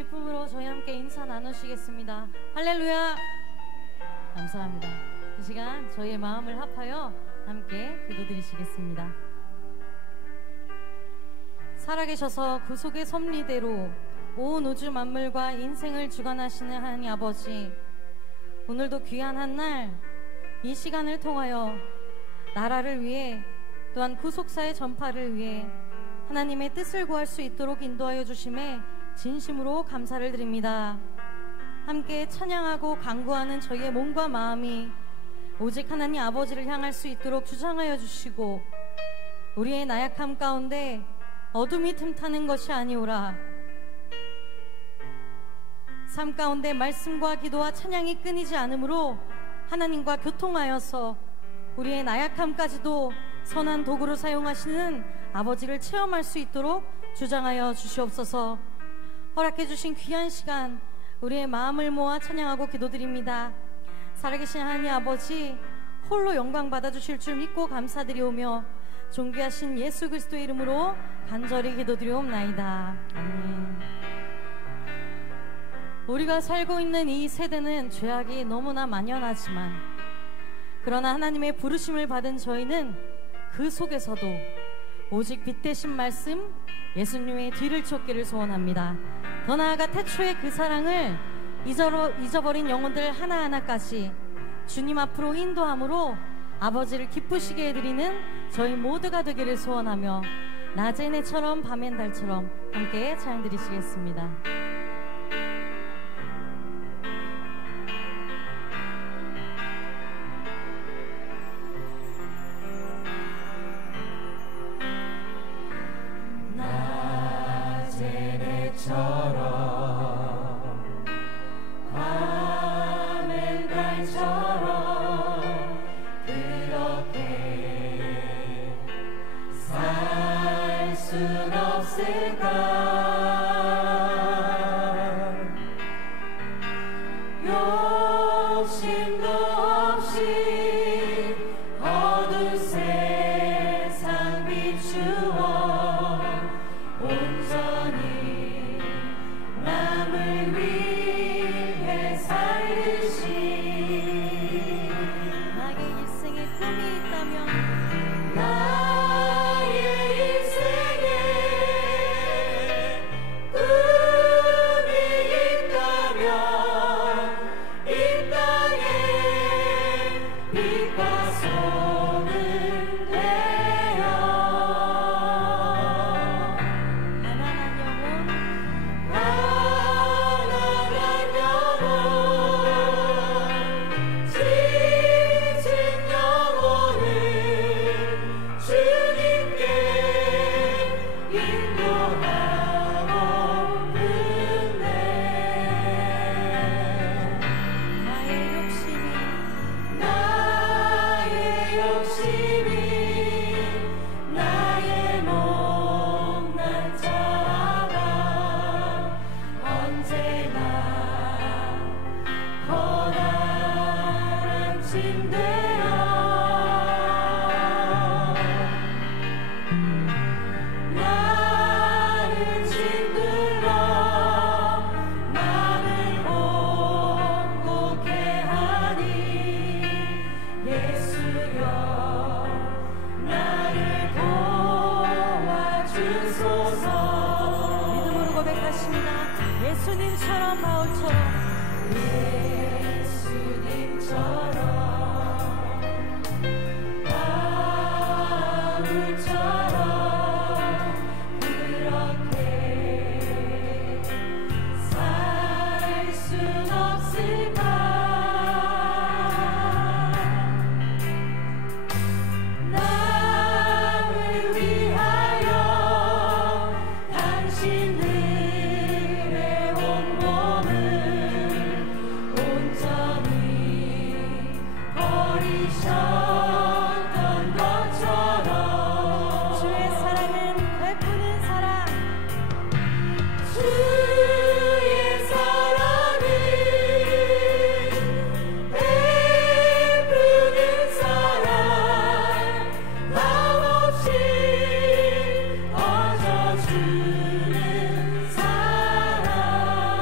기쁨으로 저희 함께 인사 나누시겠습니다. 할렐루야. 감사합니다. 이 시간 저희의 마음을 합하여 함께 기도드리시겠습니다. 살아계셔서 구속의 섭리대로 온 우주 만물과 인생을 주관하시는 하나님 아버지, 오늘도 귀한 한 날 이 시간을 통하여 나라를 위해 또한 구속사의 전파를 위해 하나님의 뜻을 구할 수 있도록 인도하여 주심에 진심으로 감사를 드립니다. 함께 찬양하고 간구하는 저희의 몸과 마음이 오직 하나님 아버지를 향할 수 있도록 주장하여 주시고, 우리의 나약함 가운데 어둠이 틈타는 것이 아니오라. 삶 가운데 말씀과 기도와 찬양이 끊이지 않으므로 하나님과 교통하여서 우리의 나약함까지도 선한 도구로 사용하시는 아버지를 체험할 수 있도록 주장하여 주시옵소서. 허락해 주신 귀한 시간 우리의 마음을 모아 찬양하고 기도드립니다. 살아계신 하나님 아버지, 홀로 영광 받아주실 줄 믿고 감사드리오며 존귀하신 예수 그리스도의 이름으로 간절히 기도드리옵나이다. 아멘. 우리가 살고 있는 이 세대는 죄악이 너무나 만연하지만, 그러나 하나님의 부르심을 받은 저희는 그 속에서도 오직 빛 대신 말씀 예수님의 뒤를 쫓기를 소원합니다. 더 나아가 태초의 그 사랑을 잊어버린 영혼들 하나하나까지 주님 앞으로 인도함으로 아버지를 기쁘시게 해드리는 저희 모두가 되기를 소원하며 낮엔 해처럼 밤엔 달처럼 함께 찬양 드리시겠습니다. 밤엔 달처럼 그렇게 살 순 없을까? 욕심도 없이 어두운 세상 비추어 온전히 남을 위해 살듯이 나에게 일생의 꿈이 있다면, 나의 인생에 꿈이 있다면 이 땅에 빛과 소금 되어 가난한 영혼 지친 영혼을 주님께 인도하고 있네. 나의 욕심이 나의 못난 자가 언제나 커다란 침대여 나를 짓눌러 나를 온곡해 하니 예수여 나를 도와주소서. 믿음으로 고백하십니다. 예수님처럼 바울처럼 예수님처럼 바울처럼 그렇게 살 순 없을까? 남을 위하여 당신들의 온몸을 온전히 버리셨던 것처럼 주의 사랑은 베푸는 사랑, 주의 사랑은 베푸는 사랑 맘없이 퍼져주는 사랑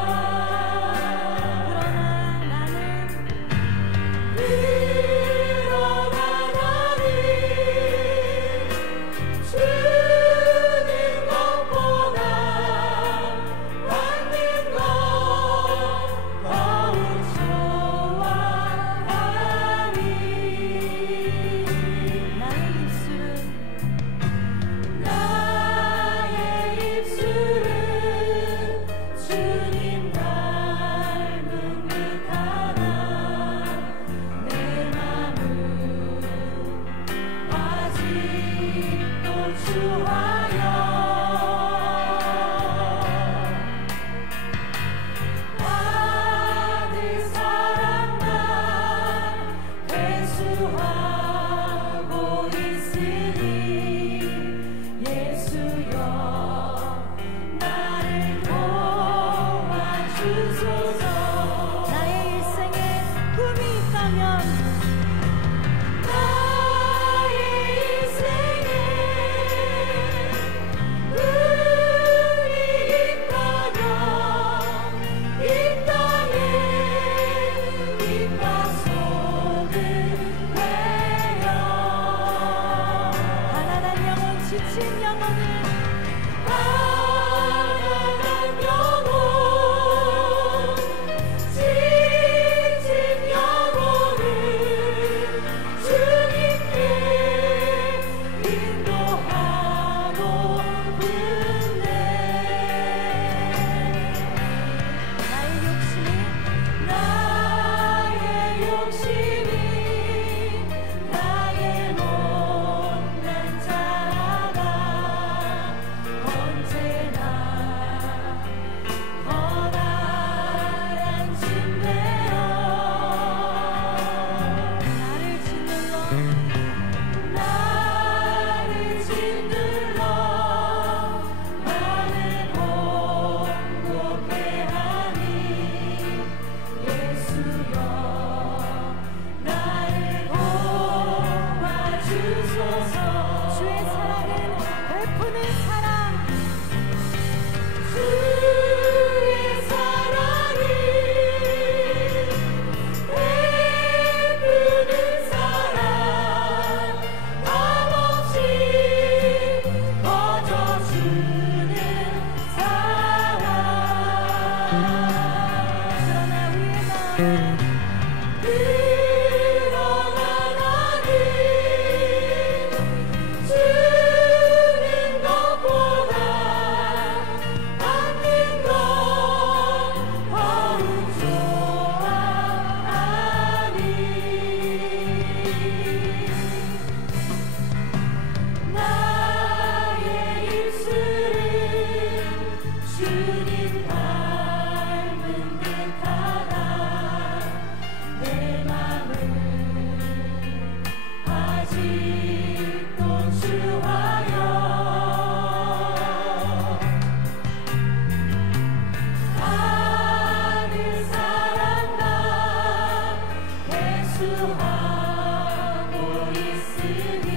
안수하고 있으니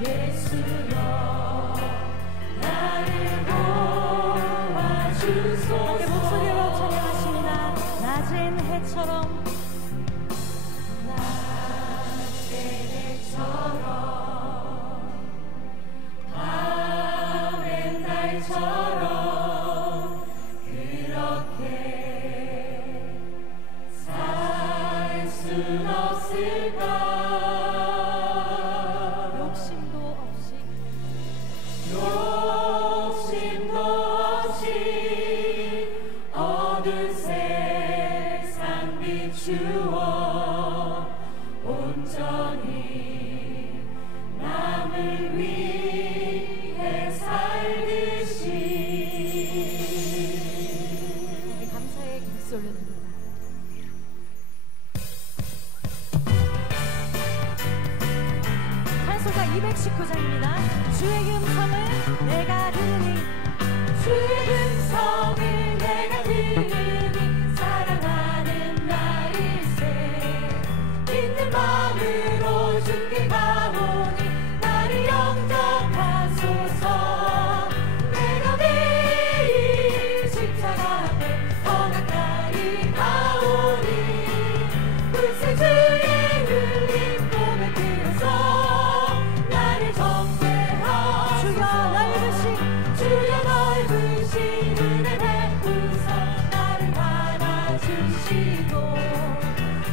예수여 나를 도와주소서. 목소리로 찬양하십니다. 낮은 해처럼 밤의 날처럼 그렇게 살 순 없을까. 욕심도 없이 어두운 세상 비추어 온전히 남을 위해 살듯이. 감사의 기술 올려드립니다. 찬송가 219장입니다. 주의 음성을 내가 들으니 주의 음성을 내가 들으니 사랑하는 나일세. 믿는 마음으로 주께 가오니 나를 영접하소서. 내가 매일 십자가 앞에 더 가까이 가오니 불새 주의 흘린 봄에 들어서 나를 정죄하소서. 주여 넓으신 은혜 베푸사 나를 받아주시고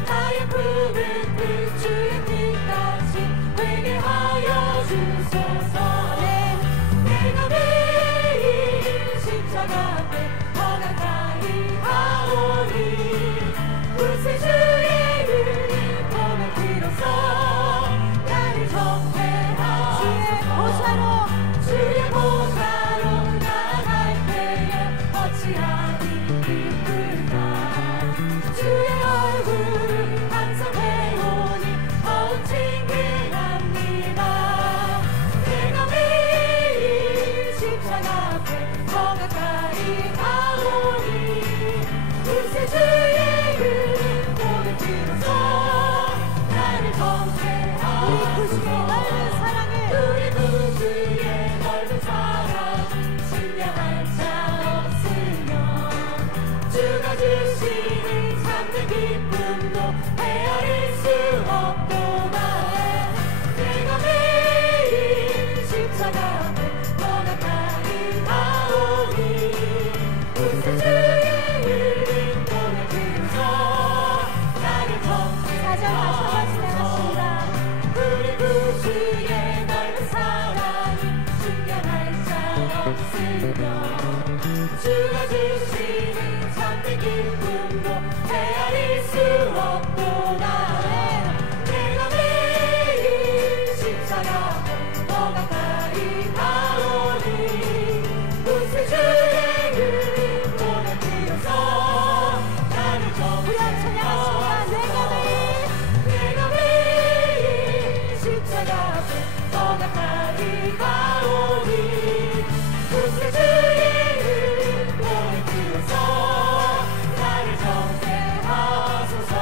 나의 푸른 뜻 주의 뜻같이 되게 하여 주소서. 내가 매일 십자가 앞에 더 가까이 가오니 불새 주의 흘린 봄에 들어서 나를 정죄하소서. 주의 보좌로 나아갈 때에 어찌하니 기쁠까. 주의 얼굴을 항상 배우니 더욱 친근합니다. 내가 매일 십자가 앞에 더 가까이 가오니 불새 주의 흘린 봄에 들어서 나를 정죄하소서. 우리 구주의 넓은 사랑 신뢰할 자 없으며 주가 주시는 참된 기쁨도 헤아릴 수 없도다. 내가 매일 십자가 앞에 더 가까이 가오니 불새 주의 흘린 봄에 들어서 나를 정죄하소서. 우리 구주의 넓은 사랑이 숨겨날 자 없으며 주가 주시는 참된 기쁨도 헤아릴 수 없도다. 내가 매일 십자가 앞에 더 가까이 가오니 불새 주의 흘린 봄에 들어서 나를 정죄하소서. 내가 매일 십자가 앞에 더 가까이 가오니 불새 주의 흘린 봄에 들어서 나를 정죄하소서.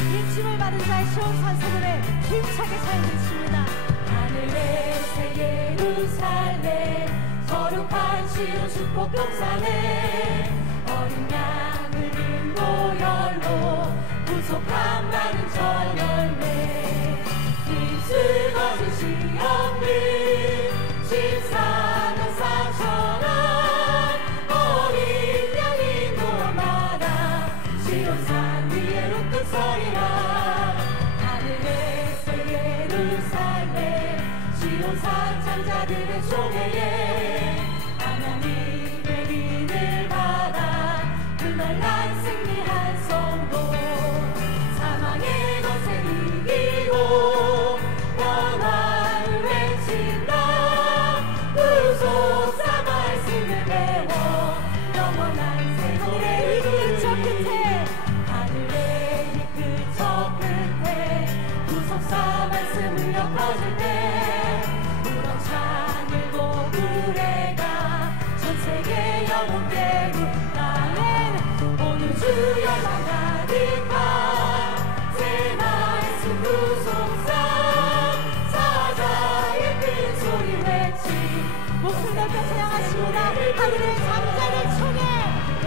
인침을 받은 자의 시온산 소금에 힘차게 사용했습니다. 하늘에서 예루살렘 거룩한 시온 축복 동산에 어린 양을 인도열로 부족함 많은 저 열매 힘쓰거진 시험을 집사는 사천원 어린 양 인도마다 시온산 위에 웃는 서리라. 하늘에서 예루살렘 시온산 장자들의 총회에 하나님의 인을 받아 그날 난 승리한 성도 사망의 것을 이기고 평화를 외친다. 구속사 말씀을 배워 영원한 생노래를 그 저 끝에 하늘의 이 그 저 끝에 구속사 말씀을 엿퍼질 때 우렁찬 일곱 불에 주여만 가득한 새 말씀 구속사 사자의 큰 소리 외치 목숨 넓게 찬양하십니다. 하늘의 장자를 총해 내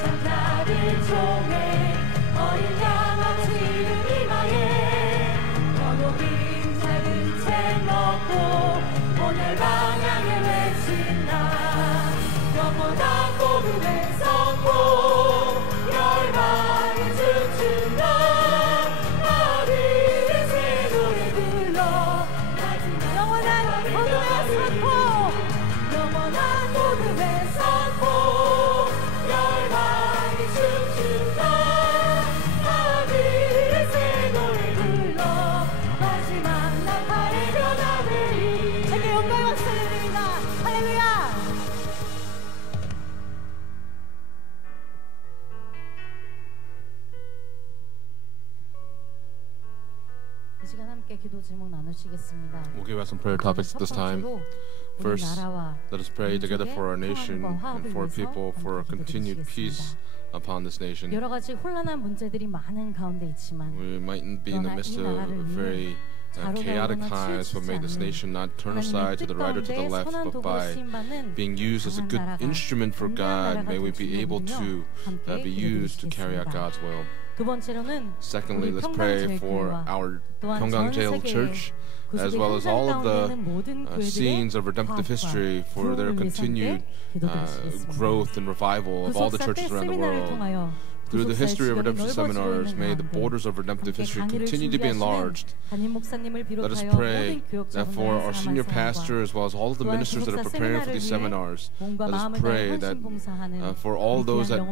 장자를 총해 어린 양아 지은 이마에 번호긴 작은 책 먹고 오늘 방향에 외친다. 영원한 복음의 선포 열방에 춤춘다. 아들의 새 노래 불러 영원한 복음의 선포 영원한 복음의 선포 열방에 춤춘다. 아들의 새 노래 불러 마지막 나팔의 변화들이 제게 영광의 박수 드립니다. 할렐루야. 이 시간 함께 기도 제목 나누시겠습니다. We'll give out some prayer topics at this time. First, let us pray together for our nation and for our people for continued peace upon this nation. 여러 가지 혼란한 문제들이 많은 가운데 있지만 We mightn't be in the midst of very chaotic times, but may this nation not turn aside to the right or to the left, but by being used as a good instrument for God, may we be able to be used to carry out God's will. 두 번째로는 Secondly, let's pray for our Pyeonggang Jail Church, as well as all of the scenes of redemptive history, for their continued growth and revival of all the churches around the world. Through the history of redemption seminars, may the borders of redemptive history continue to be enlarged. Let us pray that for our senior pastor as well as all of the ministers that are preparing for these seminars, let us pray that for all those that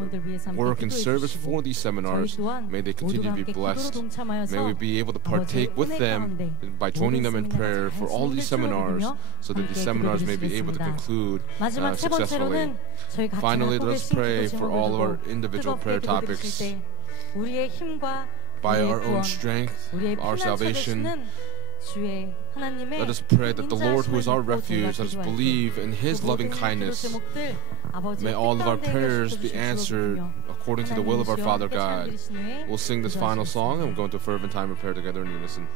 work in service for these seminars, may they continue to be blessed. May we be able to partake with them by joining them in prayer for all these seminars, so that these seminars may be able to conclude successfully. Finally, let us pray for all of our individual prayer topics. By our own strength, our salvation, let us pray that the Lord, who is our refuge, let us believe in His loving kindness. May all of our prayers be answered according to the will of our Father God. We'll sing this final song and we'll go into a fervent time of prayer together in unison.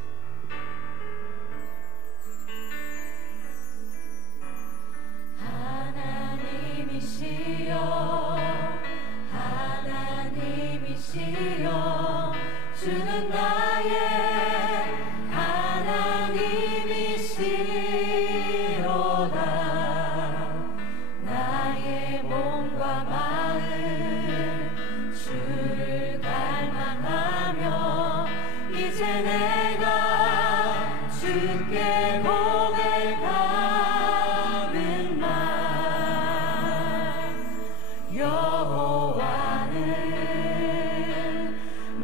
주는 나의 하나님이시로다. 나의 몸과 마음 주를 갈망하며 이제 내가 주께 고백하는 말 여호와는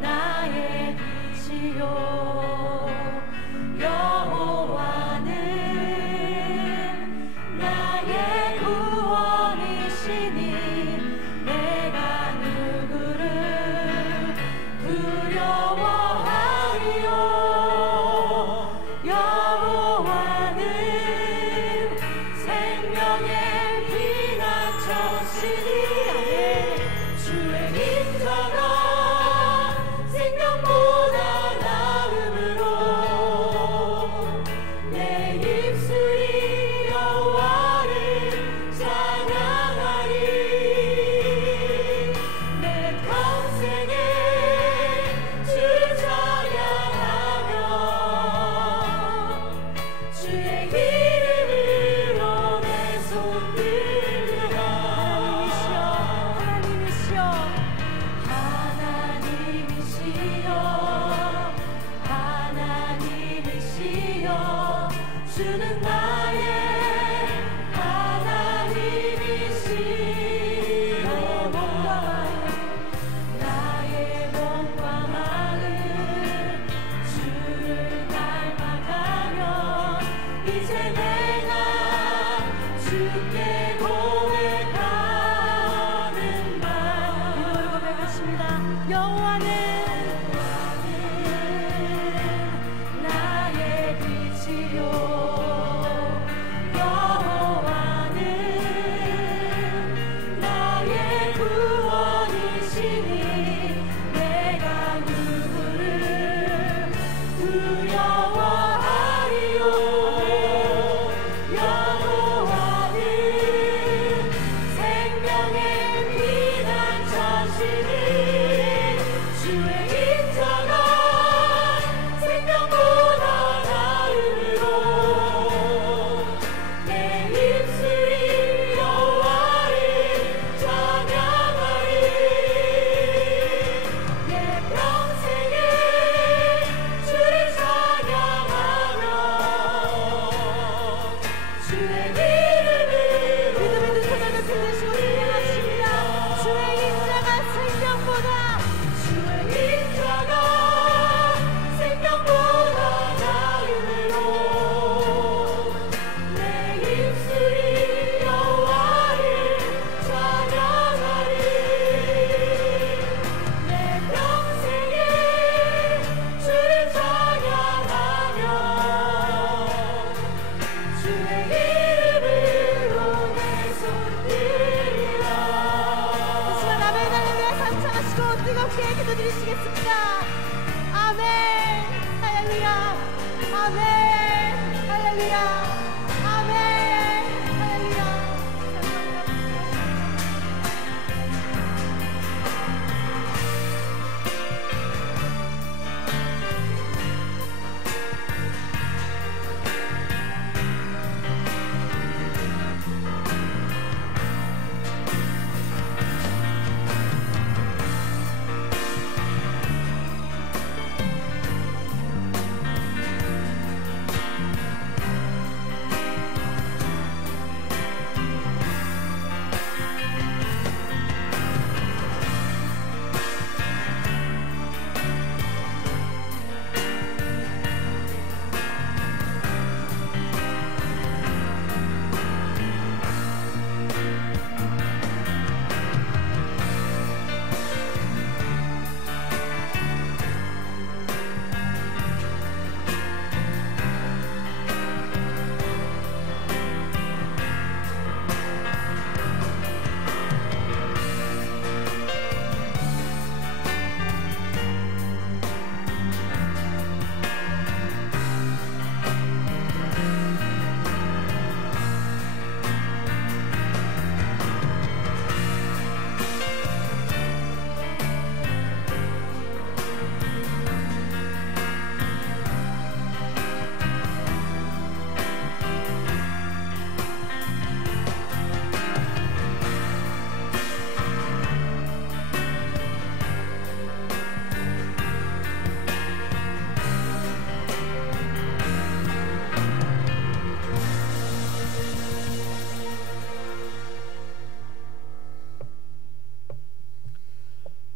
나의 빛이요 여호와는 나의 구원이시니 내가 누구를 두려워하리요. 여호와는 생명의 피난처시니 주의 인자가 생명보다 나음으로 내 입술이 여호와를 찬양하리. 내 평생에 주를 찬양하며 주의 이름으로 내 손 들리라. 하나님이시여 하나님이시여 하나님이시여 주는 나의 하나님이시여 나의 몸과 마음 주를 닮아가며 이제 내가 주께 고백하는 말 이걸 고백하십니다. 여호와는 나의 빛이요 여호와는 나의 구원이시니 함께 기도드리시겠습니다. 아멘. 할렐루야. 아멘. 할렐루야.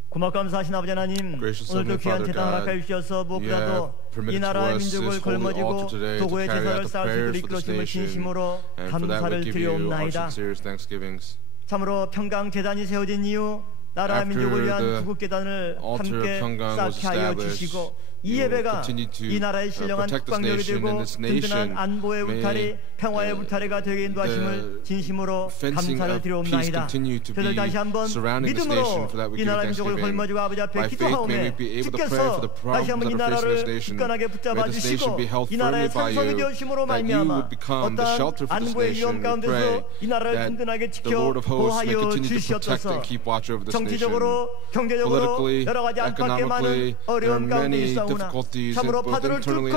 고맙고 감사하신 아버지 하나님, 오늘도 귀한 재단을 허락하여 주셔서 무엇보다도 이 나라의 민족을 걸머지고 도구의 제사를 쌓을 수 있도록 이끌어주심을 진심으로 감사를 드리옵나이다. 참으로 평강 재단이 세워진 이후 나라의 민족을 위한 구국 재단을 함께 쌓게 하여 주시고 이 예배가 이 나라의 신령한 국방력이 되고 든든한 안보의 울타리, 평화의 울타리가 되게 인도하심을 진심으로 감사를 드리옵나이다. 그래서 다시 한번 믿음으로 이 나라 민족을 걸머지고 아버지 앞에 기도하오매 주께서 다시 한번 이 나라를 굳건하게 붙잡아 주시고 이 나라의 산성이 되어심으로 말미암아 어떠한 안보의 위험 가운데서 이 나라를 든든하게 지켜 보호하여 주시옵소서. 정치적으로 경제적으로 여러 가지 안팎의 많은 어려움 가운데 있사오나 참으로 파도를 뚫고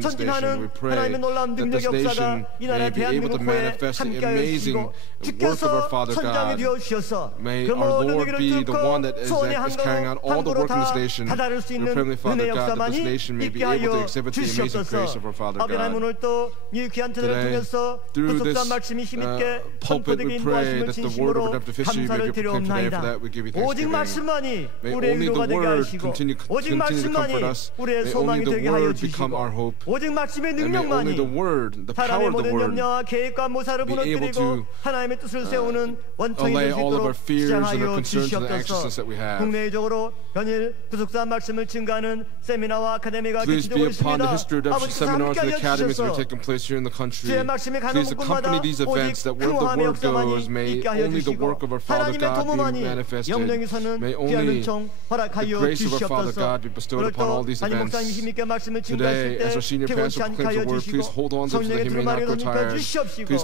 전진하는 하나님의 놀라운 능력의 역사가 이 나라 대한민국 후에 함께하여 주시고 주께서 선장이 되어주셔서 그 모든 위기를 뚫고 소원의 한가로 항구로 다 다다를 수 있는 은혜 역사만이 있게 하여 주시옵소서. 아버지 하나님, 오늘 또 이 귀한 ter을 통해서 구속한 말씀이 힘있게 선포되게 인도하심을 진심으로 감사를 드리옵나이다. 오직 말씀만이 우리의 위로가 되게 하시고 오직 말씀만이 우리의 소망이 되게 하여 주시고 오직 말씀의 능력만이 사람의 모든 염려와 계획과 모사를 무너뜨리고 하나님의 뜻을 세우는 원통이 될 수 있도록 시작하여 주시옵소서. 국내적으로 연일 구속사 말씀을 증가하는 세미나와 아카데미가 개최되고 있습니다. 아버지께서 함께하여 주셔서 주의 말씀이 가는 곳마다 오직 풍성함의 역사만이 있게 하여 주시고 하나님의 도모만이 영령에서는 귀한 은총 허락하여 주시옵소서. 오늘 또 담임 목사님 힘있게 말씀을 증거하실 때 개운치 않게 하여 주시고 성령의 두루마리로 힘입혀 주시옵시고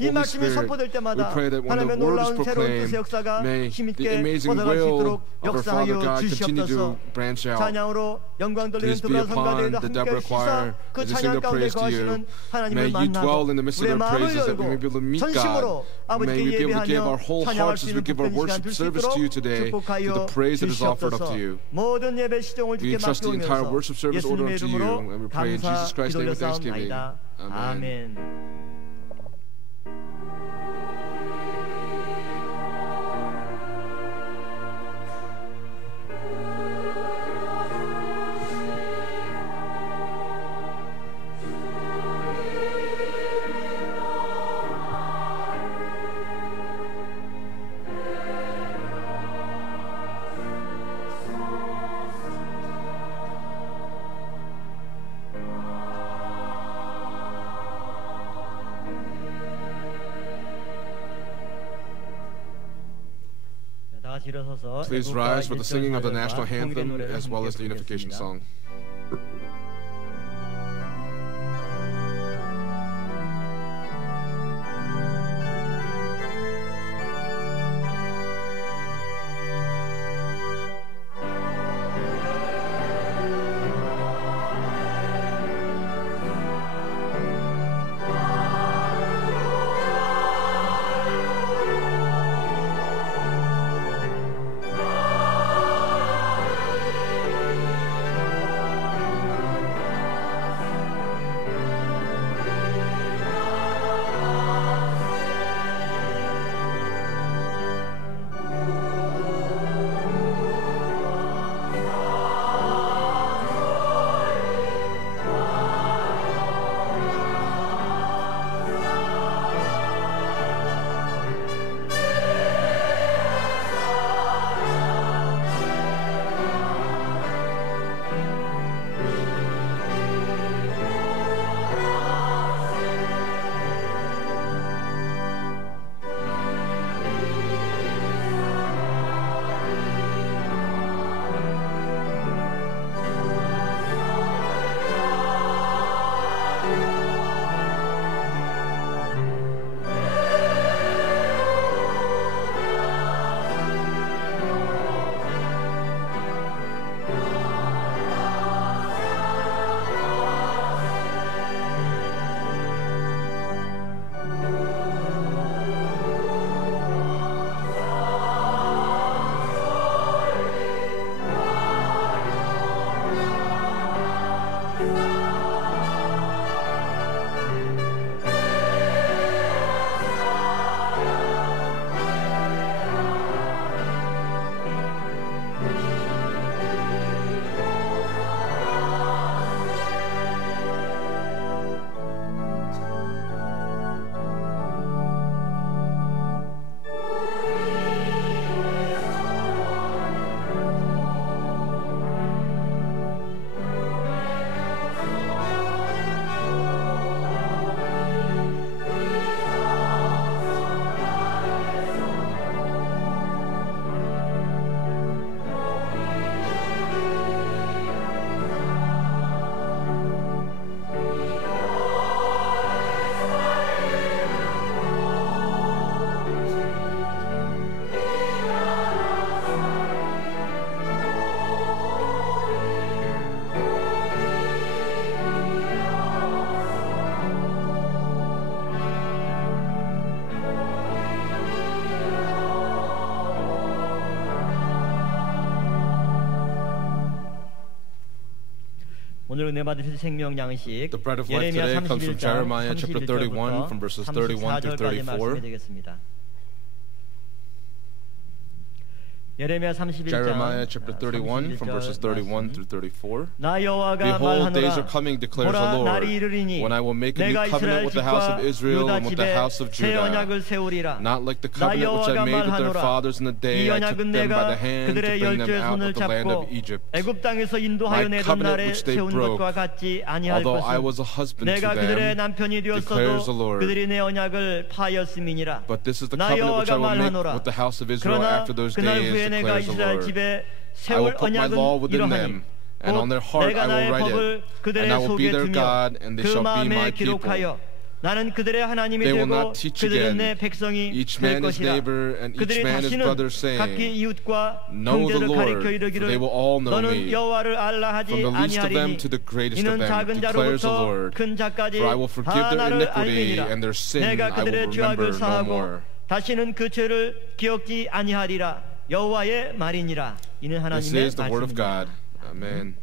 이 말씀이 선포될 때마다 하나님의 놀라운 새로운 뜻의 역사가 힘있게 뻗어갈 수 있도록 역사하여 주시옵소서. 찬양으로 영광 돌리는 두브라 성가대회도 함께 시사 그 찬양 가운데 거하시는 하나님을 만나고 우리의 마음을 열고 전심으로 아버지께 예배하며 찬양할 수 있는 복된 시간 줄 수 있도록 축복하여 주시옵소서. 모든 예배 시종을 주께 맡겨오면서 예수님의 이름으로 감사 기도 올려싸옵나이다. 아멘. Please rise for the singing of the national anthem as well as the unification song. 오늘 은혜 받으실 생명 양식 The bread of life today comes from Jeremiah chapter 31 from verses 31 through 34. Jeremiah chapter 31 from verses 31 through 34. Behold, days are coming, declares the Lord, when I will make a new covenant with the house of Israel and with the house of Judah, not like the covenant which I made with their fathers in the day I took them by the hand to bring them out of the land of Egypt. My covenant which they broke, although I was a husband to them, declares the Lord. But this is the covenant which I will make with the house of Israel after those days, declares the Lord. I will put my law within them, and on their heart I will write it, and I will be their God, and they shall be my people. They will not teach again, each man his neighbor and each man his brother, saying, Know the Lord, for they will all know me, from the least of them to the greatest of them, declares the Lord. For I will forgive their iniquity, and their sin I will remember no more. 다시는 그 죄를 기억지 아니하리라. 여호와의 말이니라. 이는 하나님의 This is the word of God. Amen.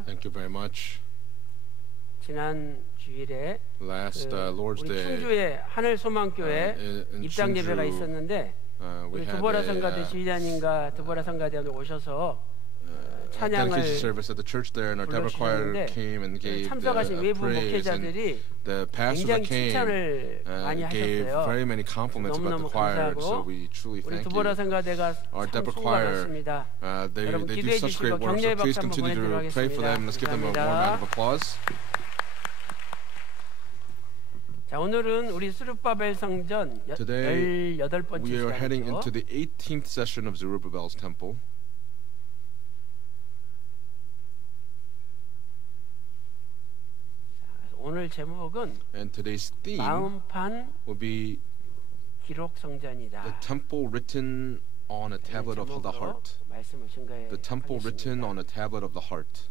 감사합니다. Thank you very much. 지난 주일에 Lord's 우리 Day, 충주의 하늘소망교회 입장 예배가 있었는데 우리 두보라 성가대 지휘자님과 두보라 성가대원들 오셔서 찬양을 service at the church there, and our Deborah choir came and gave 참석하신 외부 목회자들이 the pastor that came gave very many compliments about the choir, so we truly thank you. Our Deborah choir, they do such great work, so please continue to pray for them. Let's give them a warm round of applause. 자, 오늘은 우리 스룹바벨 성전 18번째 we are heading 시간이죠. into the 18th session of Zerubbabel's temple. 오늘 제목은 And today's theme 마음판 will be 기록 성전이다. the temple written on a tablet of the heart. 말씀을 증거해 The temple written on a tablet of the heart.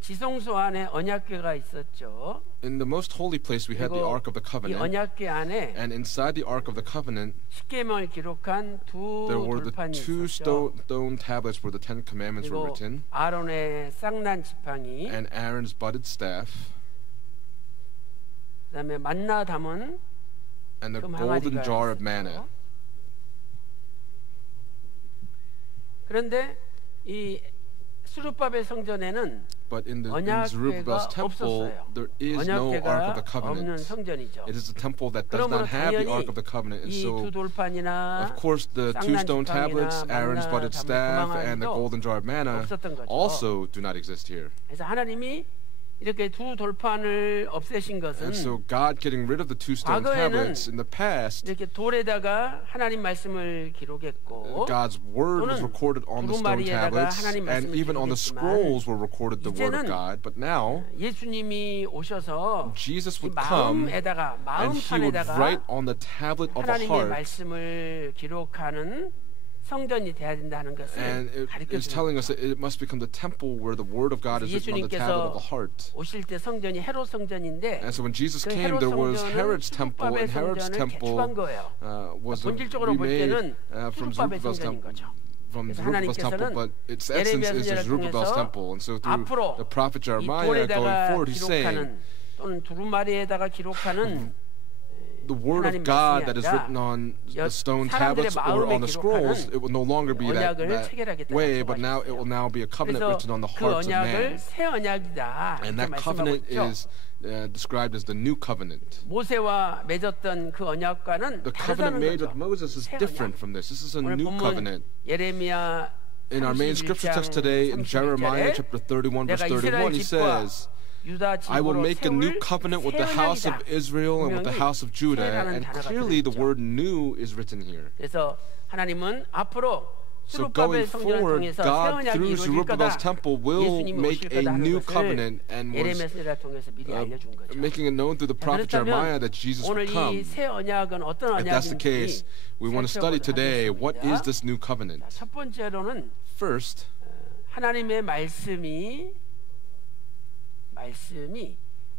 지성소 안에 언약궤가 있었죠. In the most holy place we had the Ark of the 이 Covenant, 언약궤 안에 and inside the Ark of the Covenant 십계명을 기록한 두 there were the 돌판이 two 있었죠. stone tablets where the Ten Commandments were 그리고 written, 아론의 쌍난 지팡이, and Aaron's budded staff, 그다음에 만나 담은 and the 금 golden 항아리가 jar of 있었죠. manna. 그런데 이 스룹바벨 성전에는 But in Zerubbabel's 언약궤가 temple, 없었어요. there is no Ark of the 언약궤가 없는 Covenant. 성전이죠. It is a temple that does 그러므로 not have the Ark 당연히 of the Covenant, and 이 두 so 돌판이나 of course the two stone tablets, Aaron's budded staff, and the golden jar of manna also do not exist here. 그래서 하나님이 이렇게 두 돌판을 없애신 것은 And so God getting rid of the two stone tablets in the past, 이렇게 돌에다가 하나님 말씀을 기록했고 God's word was recorded on the stone tablets, and even on the scrolls were recorded the word of God. But now 예수님이 오셔서 Jesus would 이 come 마음에다가 and he would 마음판에다가 write on the tablet of the 하나님의 heart, 말씀을 기록하는 성전이 돼야 된다는 것을 and it is 가르쳐주는 telling us that it must become the temple where the word of God is written on the tablet of the heart. 오실 때 성전이 헤롯 성전인데 And so when Jesus 그 came, 헤롯 there was 성전은 Herod's temple, 스룹바벨 and Herod's 성전을 temple 개축한 거예요. was 본질적으로 볼 remade 때는 from 스룹바벨 Zerubbabel's 성전인 temple. 거죠. From 그래서 Zerubbabel's temple, 하나님께서는 but its essence is 예레미야 Zerubbabel's 선지자를 temple. And so through 앞으로 the prophet 이 Jeremiah going 돌에다가 forward, he's saying 기록하는 또는 두루마리에다가 기록하는 the word of God that is written on the stone tablets or on the scrolls, it will no longer be that way, but now it will now be a covenant written on the hearts of man. And that covenant is described as the new covenant. 모세와 맺었던 그 언약과는 The covenant made with 다르다는 거죠. Moses is different from this. This is a 오늘 new 본문 covenant. 예레미야 In our main scripture text today, in Jeremiah chapter 31, verse 31, he says, I will make a new covenant with the house of Israel and with the house of Judah. And clearly the word new is written here. 그래서 하나님은 앞으로 So going 스룹바벨 성전을 forward, 통해서 새 God 언약이 through 이루어질 Zerubbabel's 거다. temple will 예수님이 make 오실 a 거다 하는 new 것을 covenant and was 예레미야 선지자를 통해서 미리 알려준 거죠. making it known through the prophet Jeremiah that Jesus 오늘 would come. 이 새 언약은 어떤 If that's the case, 언약인지 we want to study today what is this new covenant. 첫 번째로는 First, 하나님의 말씀이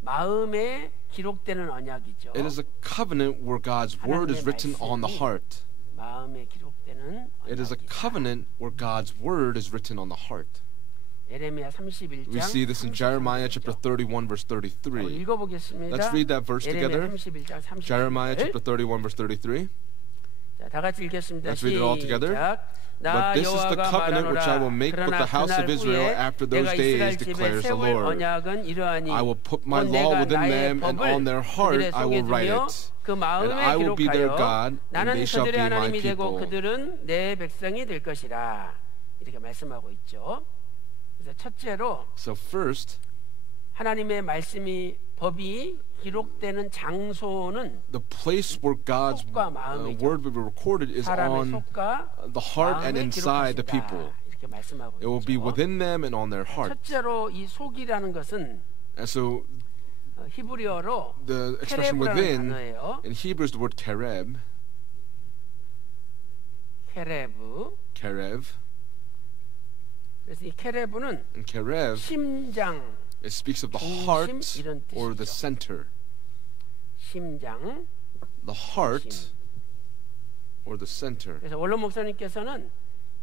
마음에 기록되는 언약이죠. it is a covenant where God's word is written on the heart. 마음에 기록되는 It is a 언약이다. covenant where God's word is written on the heart. 예레미야 31장 We see this in Jeremiah chapter 31, verse 33. 읽어보겠습니다. Let's read that verse together. 예레미야 31장 33절. Jeremiah chapter 31, verse 33. 자, 다 같이 읽겠습니다. Let's read it all together. 시작. But this is the 여호와가 covenant which I will 말하노라. make with 그러나 the house 그날 of Israel 후에 after those 내가 days, 이스라엘 집에 declares the 세울 Lord. 언약은 이러하니 I will put my 곧 law 내가 within 나의 them, and 법을 on their heart 그들의 I 속에 will write 두며 it. 그 And 마음에 I will be their 기록하여 God, and 나는 they shall 그들의 be my 하나님이 되고 people. 그들은 내 백성이 될 것이라. 이렇게 말씀하고 있죠. 그래서 첫째로 So first, 하나님의 말씀이 법이 기록되는 장소는 the place where God's 속과 마음이죠. word will be recorded is 사람의 on 속과 the heart and 마음에 inside the 기록하시다. people. 이렇게 말씀하고 It will be 있죠. within them and on their heart. 첫째로 이 속이라는 것은 And so 히브리어로 the expression 케레브라는 within, 단어예요. in Hebrew is the word kereb. 케레브. Kerev. 그래서 이 케레브는 And kerev, 심장, it speaks of the 중심, heart 이런 or the 뜻이죠. center. 심장. The heart or the center. 그래서 원로 목사님께서는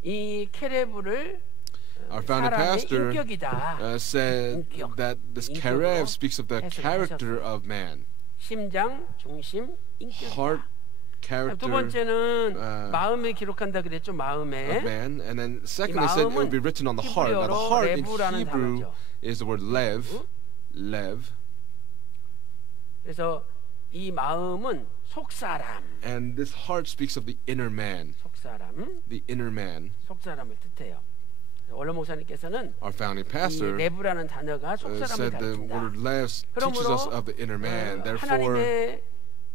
이 케레브를 Our founding pastor said that this karev speaks of the character of man. 심장, 중심, Heart, 인격이다. character, 두 번째는 마음에 기록한다 그랬죠. 마음에. of man. And then secondly, it said it would be written on the heart. Now, the heart in Hebrew is the word lev. Lev. 그래서 이 마음은 속사람. And this heart speaks of the inner man. 속사람. The inner man. 속사람을 뜻해요. 원로 목사님께서는 Our founding pastor 이 레브라는 단어가 속사람을 said the 가리킨다. word lev teaches us of the inner man. Therefore, 하나님의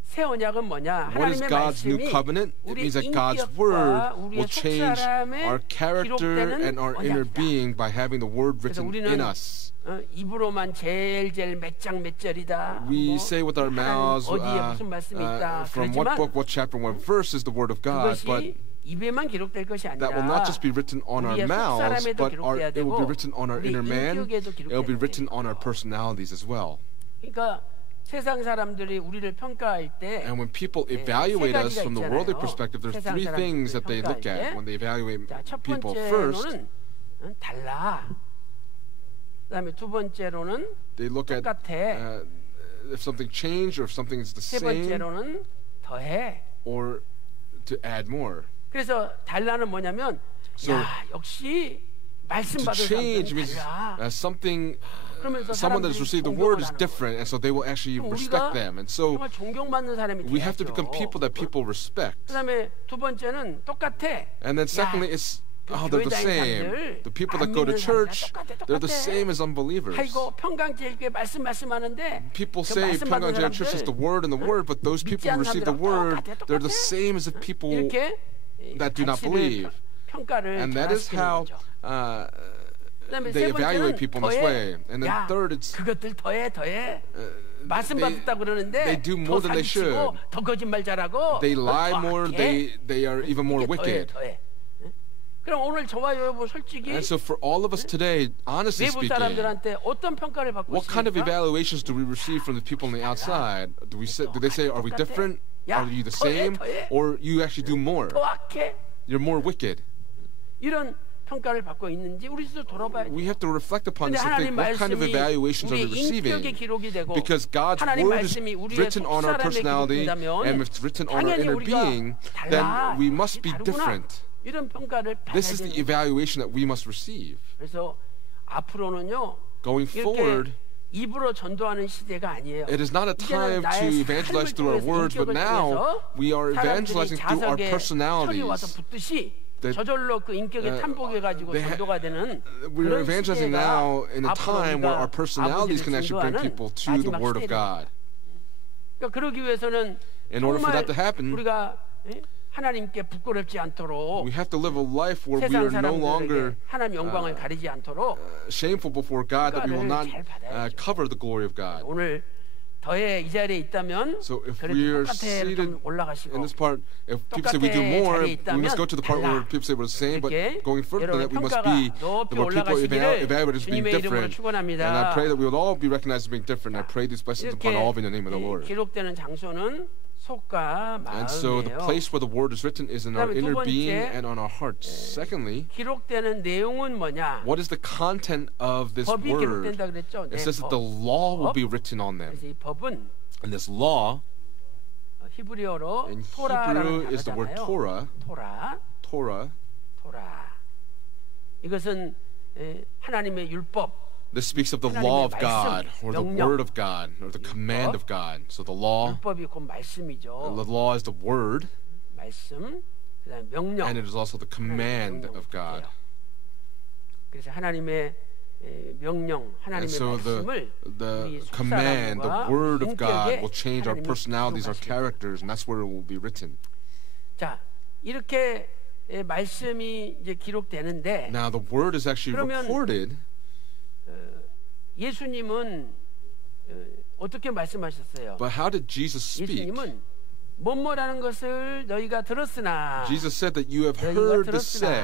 새 언약은 뭐냐? what is 하나님의 God's new 말씀이 covenant? It 우리 means that God's word 인격과 will 우리의 change our 속사람에 character and our inner 언약이다. being by having the word 그래서 written 우리는 in us. 입으로만 제일 몇 장 몇 절이다. We say with our mouths 어디에 무슨 말씀이 있다. from what 그렇지만 book, what chapter, what verse is the word of God, but 그것이 입에만 기록될 것이 아니라 that will not just be written on our 우리의 mouths, 속사람에도 but 기록돼야 it will be 되고 written on our 우리 inner man. 인격에도 It will be 기록돼야 written on our 돼요. personalities as well. 그러니까 세상 사람들이 우리를 평가할 때 And when people evaluate us from the worldly 있잖아요. perspective, there's 세상 three things that they look 평가할 at 때. when they evaluate 자, 첫 people. First, 번째로는 달라. 그다음에 두 번째로는 they look at 똑같아. if something changed or if something is the 세 same, 번째로는 더해. or to add more. 그래서 달라는 뭐냐면 So, 야 역시 말씀 To 받은 change 사람들은 means 달라. something, 그러면서 someone that has 사람들이 received the word is 존경을 하는 different, and so they will actually 그럼 respect 우리가 them. And so 정말 존경받는 사람이 we have to 돼야죠. become people that people respect. 그다음에 두 번째는 똑같아. And then secondly, it's they're the same. The people that go to church, they're the same as unbelievers. 아이고 평강제일교회 말씀하는데 People 그 say 말씀 받은 Pyongyang Church is the word and the word, but those people who receive the word, they're the same as the people 이렇게 that do not believe. 평가를 And that is 전환시키는 how 거죠. they 세 evaluate 번째는 people in this 더해. way. And then 야, third, it's 그것들 더해. 말씀 받았다 그러는데 they do more 더 than they 사기치고 should. 더 거짓말 잘하고 they 더 lie more, 악해. they are even more 이게 wicked. 더해. 그럼 오늘 저와 여러분 솔직히 And so for all of us today, honestly 외부 speaking, 사람들한테 어떤 평가를 받고 what kind of 있습니까? evaluations do we receive from the people on the outside? Do they say, are we different? Are you the same? Or you actually do more? 더 악해? You're more wicked. 이런 평가를 받고 있는지 우리 스스로 돌아봐야 We 돼요. have to reflect upon 근데 this and 하나님 think, what kind of 말씀이 evaluations are we 우리의 인격에 receiving? 기록이 되고 Because God's 하나님 word is 말씀이 우리의 written on our 속사람에 personality, 기록된다면 and if it's written on our 당연히 inner 우리가 being, then 달라. we must be 다르구나. different. 이런 평가를 받아야 This is the 되는 거예요. evaluation that we must receive. 그래서 앞으로는요 Going forward, 이렇게 입으로 전도하는 시대가 아니에요. it is not a time to evangelize through our words, but now we are evangelizing through our 철이 와서 personalities. 붙듯이 That, 저절로 그 인격에 탄복해가지고 전도가 되는 We're 그런 evangelizing 시대가 now in a 앞으로 time where 우리가 our personalities 아버지를 can actually bring 증거하는 people to the 마지막 Word of 시대예요. God. 그러니까 그러기 위해서는 In order for 정말 that to happen, 우리가 하나님께 부끄럽지 않도록 we have to live a life where we 세상 are no 사람들에게 longer 하나님 영광을 가리지 않도록 shameful before God, that we will not 잘 받아야죠. cover the glory of God. 오늘 더해 이 자리에 있다면 So if 그래도 we are 똑같아 seated 좀 올라가시고 in this part, if people say we do more, we must go to the part where 달라. people say we're the same, but 이렇게 going further than that, we must 여러분 be 평가가 높이 where people 올라가시기를 evaluate as being 주님의 이름으로 different. 축원합니다. And I pray that we will all be recognized as being different. I pray these blessings upon all of you in the name of the Lord. 기록되는 장소는 속과 And so the 마음이에요. place where the word is written is in our 그다음에 두 inner being 번째, and on our hearts. Secondly, 기록되는 내용은 뭐냐? what is the content of this 법이 word? 기록된다 그랬죠. It says that the law will be written on them. 그래서 이 법은 And this law 히브리어로 in 토라라는 Hebrew is the word 단어잖아요. Torah. 토라. 이것은 하나님의 율법. This speaks of the law of God, or the word of God, or the command of God. So the law, 율법이 곧 말씀이죠. the law is the word, 말씀, 그다음에 명령. and it is also the command of God. 그래서 하나님의 명령, And 하나님의 so 말씀을 the command, the 속사람과 word of God 인격에 will change our 하나님이 personalities, our 기록하시고. characters, and that's where it will be written. 자, 이렇게 말씀이 이제 기록되는데 Now the word is actually 그러면 recorded. 예수님은 어떻게 말씀하셨어요? But how did Jesus speak? 예수님은 뭐뭐라는 것을 너희가 들었으나 Jesus said that you have 너희가 heard this said.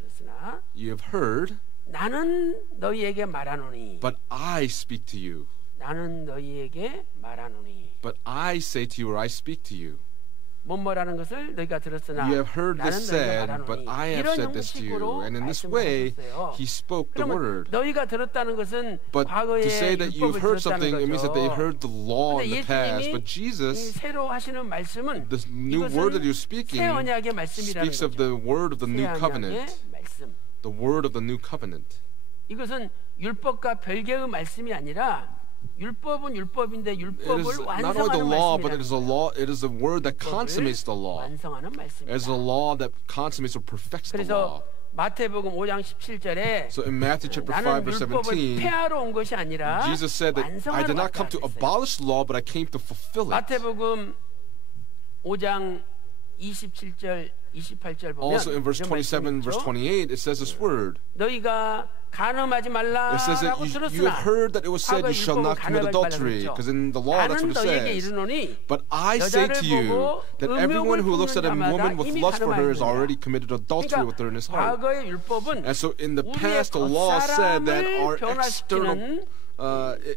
들었으나 You have heard, 나는 너희에게 말하노니 but I speak to you. 나는 너희에게 말하노니 But I say to you, or I speak to you. 뭐뭐라는 것을 너희가 들었으나 You have heard 나는 this 너희가 said, 말하노니 but I have 이런 said this to you. 형식으로 And in this 말씀을 way, 하셨어요. he spoke the 그러면 word. 너희가 들었다는 것은 But 과거에 to say that you've 율법을 heard 들었다는 something, it means that they 거죠. heard the law in the past. 이 But Jesus, 새로 하시는 말씀은 this new word that you're 이것은 speaking, 새 언약의 말씀이라는 speaks of 거죠. the word of the new 새 covenant. 언약의 말씀. The word of the new covenant. 이것은 율법과 별개의 말씀이 아니라 율법은 율법인데 It is 율법을 not only the 완성하는 law, but 말씀이라는 it is a law. It is a word that consummates the law. 완성하는 It is a 말씀입니다. law that consummates or perfects the law. 그래서 마태복음 5장 17절에 So in Matthew chapter 5 나는 verse 율법을 17, 폐하러 온 것이 아니라 Jesus said that I did 완성하러 not come 왔다 to 그랬어요. abolish law, but I came to fulfill it. 마태복음 5장 27절 28절 보면 Also in verse 이런 말씀이 27, verse 있죠. 28, it says this word. 너희가 간음하지 It says that 말라라고 you have 들었으나 heard that it was said you shall not commit adultery, because in the law that's 나는 what it 너희에게 says. 이르노니 But I say 여자를 to you 보고 that everyone who looks at a 음욕을 woman with 품는 lust for her has 자마다 already committed adultery with her in his heart. 과거의 율법은 And so in the 우리의 past, the law said that our 겉사람을 external, 변화시키는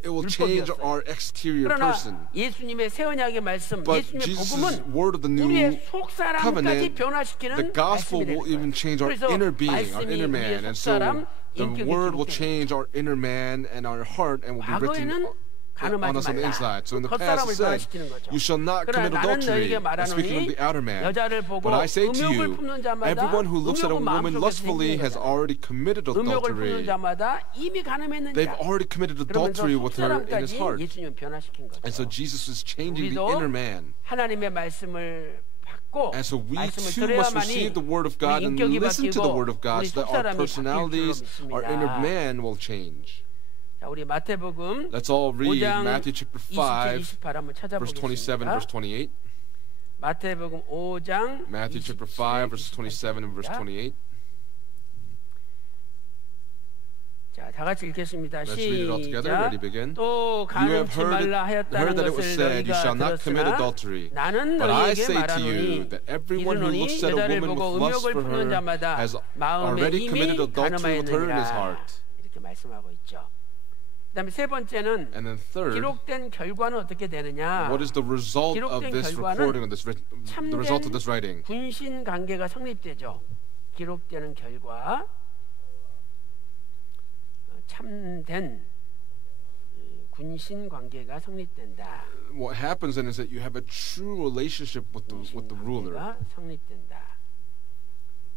it will change our exterior 그러나 person. 예수님의 새 언약의 말씀, But 예수님의 Jesus' 복음은 word of the new 우리의 속 사람까지 covenant, 변화시키는 the gospel 말씀이 되는 will even 거예요. change our 그래서 inner being, our 말씀이 inner 우리의 man. 속 And so 사람 the 인격에 word will 기록되는 change our inner man and our heart and will be written 과거에는 on 간음하지 us on the 말라. inside. So in the past 겉사람을 it said, 변화시키는 거죠. you shall not 그러나 commit 나는 adultery. 너에게 And speaking of 말하노니 the outer man. 여자를 보고 But I say to 음욕을 you, 품는 자마다 everyone who looks at a 음욕은 woman 마음속에서 lustfully 생기는 has 거잖아요. already committed 음욕을 품는 adultery. 자마다 이미 간음했느니라. They've already committed 그러면서 adultery 속 with her in his 사람까지 heart. 예수님은 변화시킨 And so 거죠. Jesus is changing the 우리도 inner man. 하나님의 말씀을 받고 And so we 말씀을 too must 들어야만이 receive the word of God 우리 and 인격이 listen to the 바뀌고 word of God 우리 so that our 속사람이 바뀔 줄로 personalities, our inner 믿습니다. man will change. 자, 우리 마태복음 Let's all read 5장 Matthew chapter 5, 28 한번 verse 27, 찾아보겠습니다. verse 28. 마태복음 5장 Matthew chapter 5, verses 27 and verse 28. 자, 다 같이 읽겠습니다. Let's read it all together. 시작. Ready, begin. 또 You have 간음치 heard 말라 하였다는 that it was 것을 said, you 너희가 shall not commit 들었으나 adultery. 나는 But I 너희에게 say to you 말하노니 that everyone who 이르노니 looks at a 여자를 woman 보고 with lust 음욕을 for 품는 her 자마다 has 마음에 already 이미 committed adultery with her in his 간음하였느니라. heart. 이렇게 말씀하고 있죠. 그다음에 세 번째는 And then third, 기록된 결과는 어떻게 되느냐? what is the result of 기록된 this 결과는 recording, of this, the result of this writing? 군신 관계가 성립되죠. 기록되는 결과 참된 군신 관계가 성립된다. What happens then is that you have a true relationship with the ruler. 관계가 성립된다.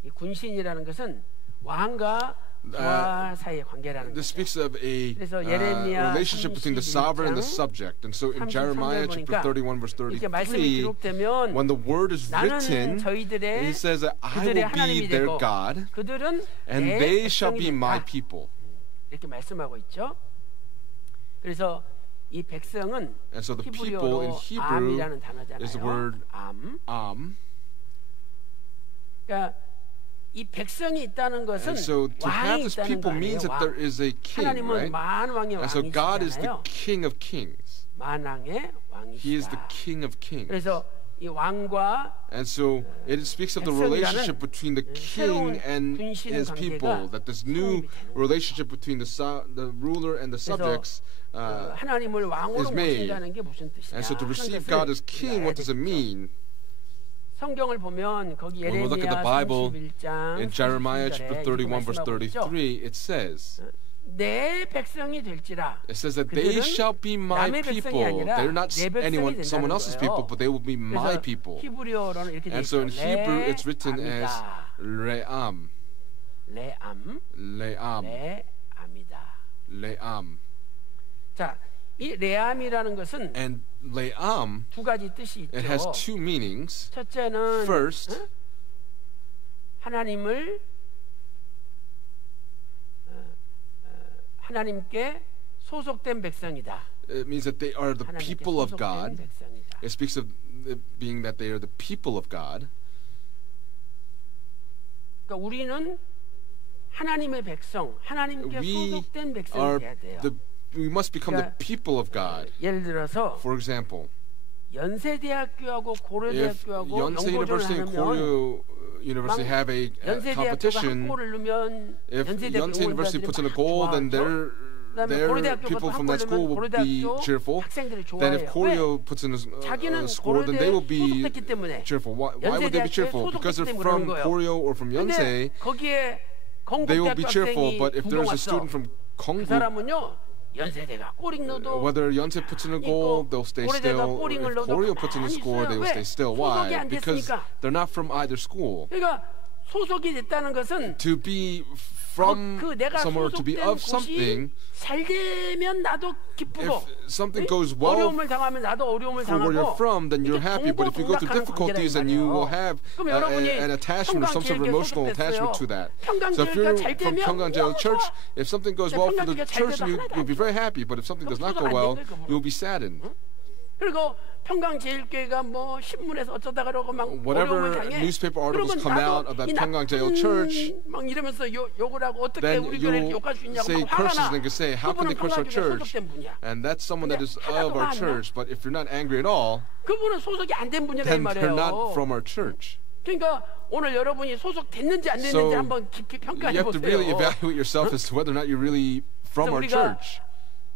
이 군신이라는 것은 왕과 부하 사이의 관계라는 This 거죠. speaks of a 그래서 예레미야 relationship between the sovereign and the subject. And so in Jeremiah chapter 31 verse 이렇게 말씀이 33, 기록되면 when the word is 나는 written, 저희들의 he says that I 그들의 will be 하나님이 their 되고 God 그들은 and 내 they shall 백성이 be my 된다. people. 이렇게 말씀하고 있죠. 그래서 이 백성은 And so the people in 히브리어로 Hebrew 암이라는 단어잖아요. is the word 암. 그러니까 이 백성이 있다는 것은 And so to have 왕이 this 있다는 people 거 means 아니에요. that there is a king, 하나님은 right? 만왕의 And so God is the 왕이시잖아요. King of kings. 만왕의 He is the 왕이시다. King of kings. 그래서 이 왕과 And so it speaks of the relationship between the king and his people, that this new relationship between the ruler and the subjects 하나님을 왕으로 is made. 모신다는 게 무슨 뜻이냐? And so to receive God as king, what does it mean? 성경을 보면 거기 When we look at the 예레미야 Bible, 31장 in Jeremiah chapter 31 verse 33, it says, 내 백성이 될지라. it says that they shall be my 남의 백성이 people. 아니라 They're not 내 백성이 someone 된다는 else's 거예요. people, but they will be my 그래서 people. 히브리어로는 이렇게 돼 And so 있어요. in Hebrew, it's written as 레암이다. Le'am. 레암. Le'am. 레암이다. Le'am. 자, 이 레암이라는 것은 And Le'am, 두 가지 뜻이 있죠. it has two meanings. 첫째는 First, 하나님을 하나님께 소속된 백성이다. it means that they are the 하나님께 people of 소속된 God. 백성이다. It speaks of it being that they are the people of God. 그러니까 우리는 하나님의 백성, 하나님께 We 소속된 백성이 are 돼야 돼요. we must become the people of God. 예를 들어서 For example, 연세대학교하고 if 고려대학교하고 Yonsei 연고전을 University and 하면 Koryo University have a 연세대학교가 한 competition, 골을 넣으면 if 연세대학교 Yonsei University 응원자들이 puts in a 막 goal, then 좋아하죠. their people from that school will be cheerful. Then if Koryo puts in a score, then they will be cheerful. Why would they be cheerful? Because they're from Koryo or from Yonsei, they will be cheerful. But if there's a student from Kongguk, whether Yonsei puts in a goal, they'll stay still. If Koryo puts in a score, they will stay still. Why? Because they're not from either school. To be from somewhere, to be of something, if something goes well for where you're from, then you're happy. But if you go through difficulties, then you will have an attachment or some sort of emotional attachment to that. So if you're from Pyeonggang Church, if something goes well for the church, you'll be very happy. But if something does not go well, you'll be saddened. Whatever newspaper articles come out about Pyeonggang Church, then you'll say curses and you say, how can they curse our church? And that's someone that is of our church. But if you're not angry at all, then they're not from our church. 그러니까 오늘 여러분이 소속됐는지 안 됐는지 한번 깊이 평가해 you have to really 보세요. evaluate yourself as to whether or not you're really from our church.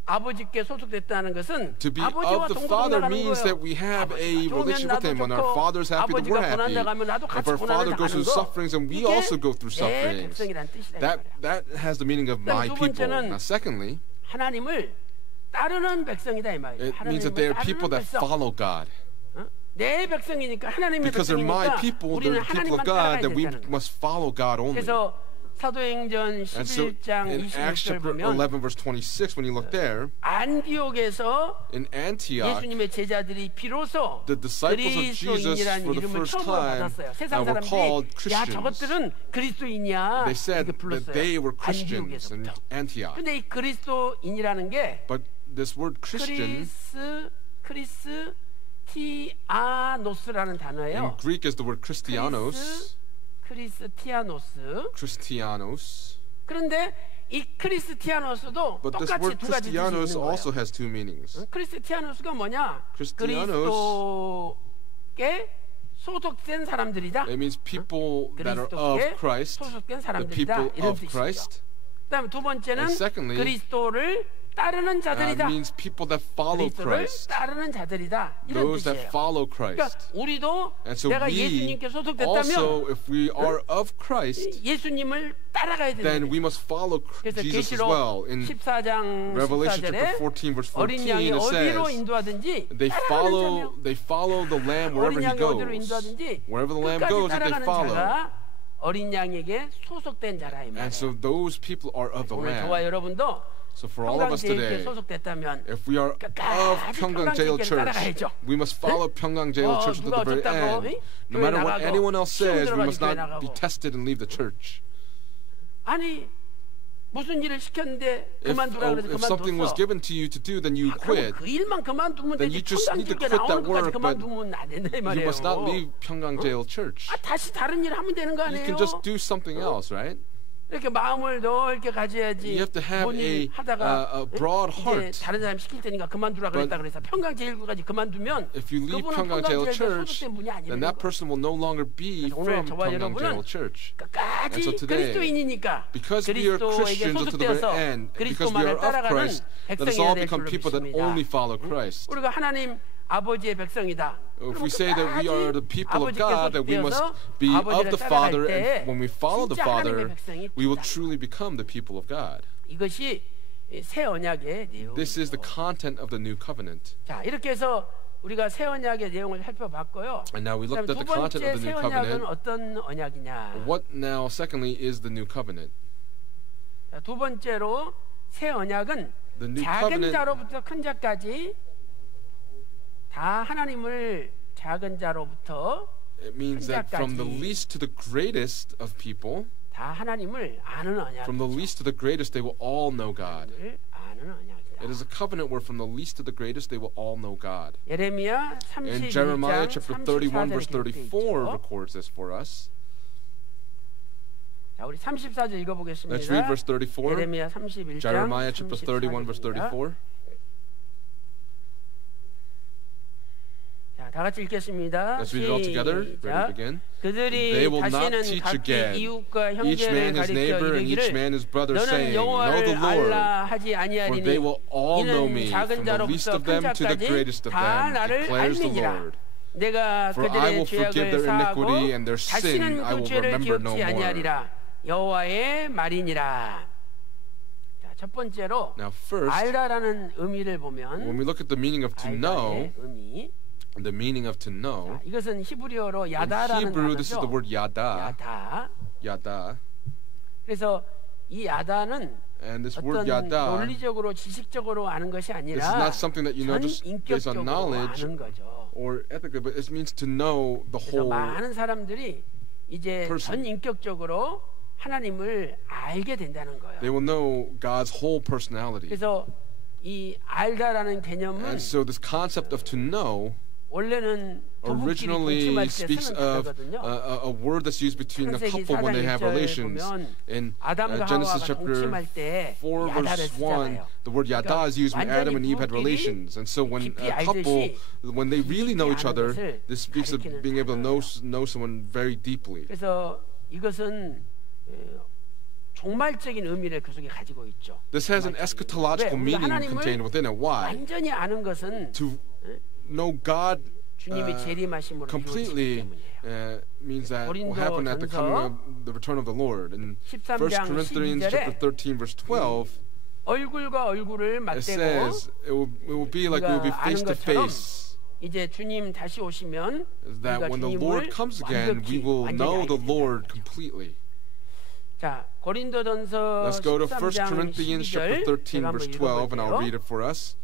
아버지께 소속됐다는 것은 to be of the Father means that we have a relationship with Him. When our Father's happy, then we're happy. If our Father goes through sufferings, and we also go through sufferings. That has the meaning of my people. Now, secondly, 하나님을 따르는 백성이다 이 말이에요. it means that they are people that follow God. 내 백성이니까 하나님의 Because they're my 백성이니까 people, 우리는 they're people of 하나님만 God, 따라가야 that we 되는 must follow God only. 그래서 사도행전 And so 11장 in Acts chapter 11 verse 26, when you look there, 안디옥에서 in Antioch, 예수님의 제자들이 비로소 the disciples of Jesus for the first time were called 야 Christians. 저것들은 그리스도인이야 They said 이렇게 that they were 불렀어요. Christians in 안디옥에서부터. Antioch. 근데 이 그리스도인이라는 게 But this word Christian 크리스티아노스라는 단어예요. in Greek is the word Christianos. 크리스티아노스. 그런데 이 크리스티아노스도 But this 똑같이 word 두 가지 뜻이 Christianos 있는 also 거예요. has two meanings. 크리스티아노스가 뭐냐? 그리스도께 소속된 사람들이다. It means people that are of 그리스도께 Christ, 소속된 the 사람들이다. people 이런 of 뜻이죠. Christ. 그다음에 두 번째는 And secondly, 그리스도를 따르는 자들이다. means people that follow 그리스도를 Christ. 따르는 자들이다. 이런 Those that 뜻이에요. follow 그러니까 Christ. 우리도 And so 내가 we 예수님께 also, 소속됐다면 if we are of Christ, 예수님을 따라가야 then 되는 we must follow 그래서 Jesus as 계시록 well. In 14장 Revelation chapter 14절에 14 verse 어린 14 양이 it 어디로 says 인도하든지 they 따라가는 follow the lamb wherever 어린 he 양이 어디로 goes. 인도하든지 Wherever the lamb 끝까지 goes, that they 따라가는 follow. 자가 어린 양에게 소속된 자라 이 And 말이에요. so those people are of the 오늘 저와 lamb. 여러분도 So for all of us today, 평강제일교회 소속됐다면 if we are of 끝까지 Pyeonggang Jail 평강제일교회를 Church, 따라가야죠. we must follow Pyeonggang Jail Church to the very end. No matter what anyone else says, we must not be tested and leave the church. 아니 무슨 일을 시켰는데 그만두라 그래서 If something was 그만뒀어. given to you to do, then you quit. 그 일만 그만두면 Then 되지. you just need to 평강제일교회 quit that 나오는 것까지 work, but 그만두면 안 된다 이 You 말이에요. must not leave Pyeonggang Jail Church. 다시 다른 일 하면 되는 거 You 아니에요? can just do something else, right? 이렇게 마음을 넓게 가져야지. You have to have 뭔일 하다가 a broad 이제 heart. 다른 사람 시킬 테니까 그만두라 그랬다 그래서 평강제일교까지 그만두면 If you leave 그분은 Pyeonggang Jail 평강제일교회 Church, 소속된 분이 then 아니라는 that 거예요. person will no longer be 오늘 from 저와 Pyeonggang Jail 여러분은 Church. 끝까지 And so today, 그리스도인이니까 Because we are 그리스도에게 Christians until the 소속되어서 very end, because we 그리스도만을 are of 따라가는 Christ, let us 백성이어야 all 될 become 줄로 people that 믿습니다. only follow Christ. 우리가 하나님 아버지의 백성이다. If we say that we are the people of 아버지께 God, that we must 소속되어서 be of 아버지를 the 따라갈 Father, 때 and when we follow the 진짜 하나님의 Father, 백성이 we will 된다. truly become the people of God. 이것이 새 언약의 내용. This is the content of the new covenant. 자, 이렇게 해서 우리가 새 언약의 내용을 살펴봤고요. And now we looked 두 at the content 번째 of the 새 new 언약은 covenant. 어떤 언약이냐? What now, secondly, is the new covenant? 자, 두 번째로 새 언약은 The new 작은 covenant, 자로부터 큰 자까지 다 하나님을 작은 자로부터 it means that from the least to the greatest of people, 다 하나님을 아는 언약. from the least to the greatest, they will all know God. 아는 언약이다. It is a covenant where from the least to the greatest, they will all know God. 예레미야 And Jeremiah 32장 chapter 31 verse 34절에 34 records this for us. 자, 우리 34절 읽어보겠습니다. Let's read verse 34. 예레미야 31장 Jeremiah chapter 31 verse 34. 자, 다 같이 읽겠습니다. Let's read it all together. Ready to begin. They 그들이 will not 다시는 teach 각기 again, 이웃과 each man 형제를 his 가리켜 neighbor and each 이르기를 man his brother, 너는 saying, Know 여호와를 the Lord, 알라 하지 for 아니하리니 they will all know me, 이는 작은 from the least 자로부터 of 큰 them to the 자까지 greatest of 다 them, 나를 declares the 알미니라. Lord. 내가 For I 그들의 will forgive 죄악을 their 사하고 iniquity and their sin 다시는 I 그 will 죄를 remember no 기억지 more. 아니하리라. 여호와의 말이니라. 자, 첫 번째로 Now first, 알다라는 의미를 보면 when we look at the meaning of to know, 알다의 의미, the meaning of to know, 자, 이것은 히브리어로 in 야다라는 Hebrew this is the 단어죠. word yada, 야다. yada, 그래서 이 야다는 and this word 어떤 yada, 논리적으로 지식적으로 아는 것이 this is 아니라 not something that you know 전 just based on 인격적으로 knowledge 아는 거죠. or ethically, but it means to know the 그래서 whole 많은 사람들이 이제 person. 전 인격적으로 하나님을 알게 된다는 거예요. They will know God's whole personality. 그래서 이 알다라는 개념은 And so this concept of to know 원래는 부부끼리 originally 동침할 때 speaks 쓰는 of 단어거든요. a word that's used between a 창세기 couple when they 4장 have 1절에 relations. 보면 In 아담과 Genesis 하와가 chapter 동침할 때 4 야다를 verse 1, 쓰잖아요. the word yada is used when Adam and Eve had 완전히 relations. And so when 깊이 a couple, 알듯이 when they really know each 깊이 other, 아는 것을 this speaks of 가리키는 being able to 단어예요. know someone very deeply. 그래서 이것은 종말적인 의미를 그 속에 가지고 있죠. This has an eschatological 왜? 우리가 meaning contained 하나님을 within it. Why? 완전히 아는 것은 To know God 주님의 재림하심으로 이루어지기 completely 때문이에요. means that will happen at the coming of the return of the Lord. In 1 13장 Corinthians 12절에 chapter 13 verse 12, 얼굴과 얼굴을 it 맞대고 says it will be like we will be 우리가 face 아는 to 것처럼 face. 이제 주님 다시 오시면 That 우리가 when the 주님을 Lord comes again, we will 완벽히 know 알게 the 된다는 Lord 거죠. completely. 자, 고린도전서 Let's go to 1 13장 Corinthians 12절 chapter 13 제가 verse 한번 12 and I'll read 읽어볼게요. it for us.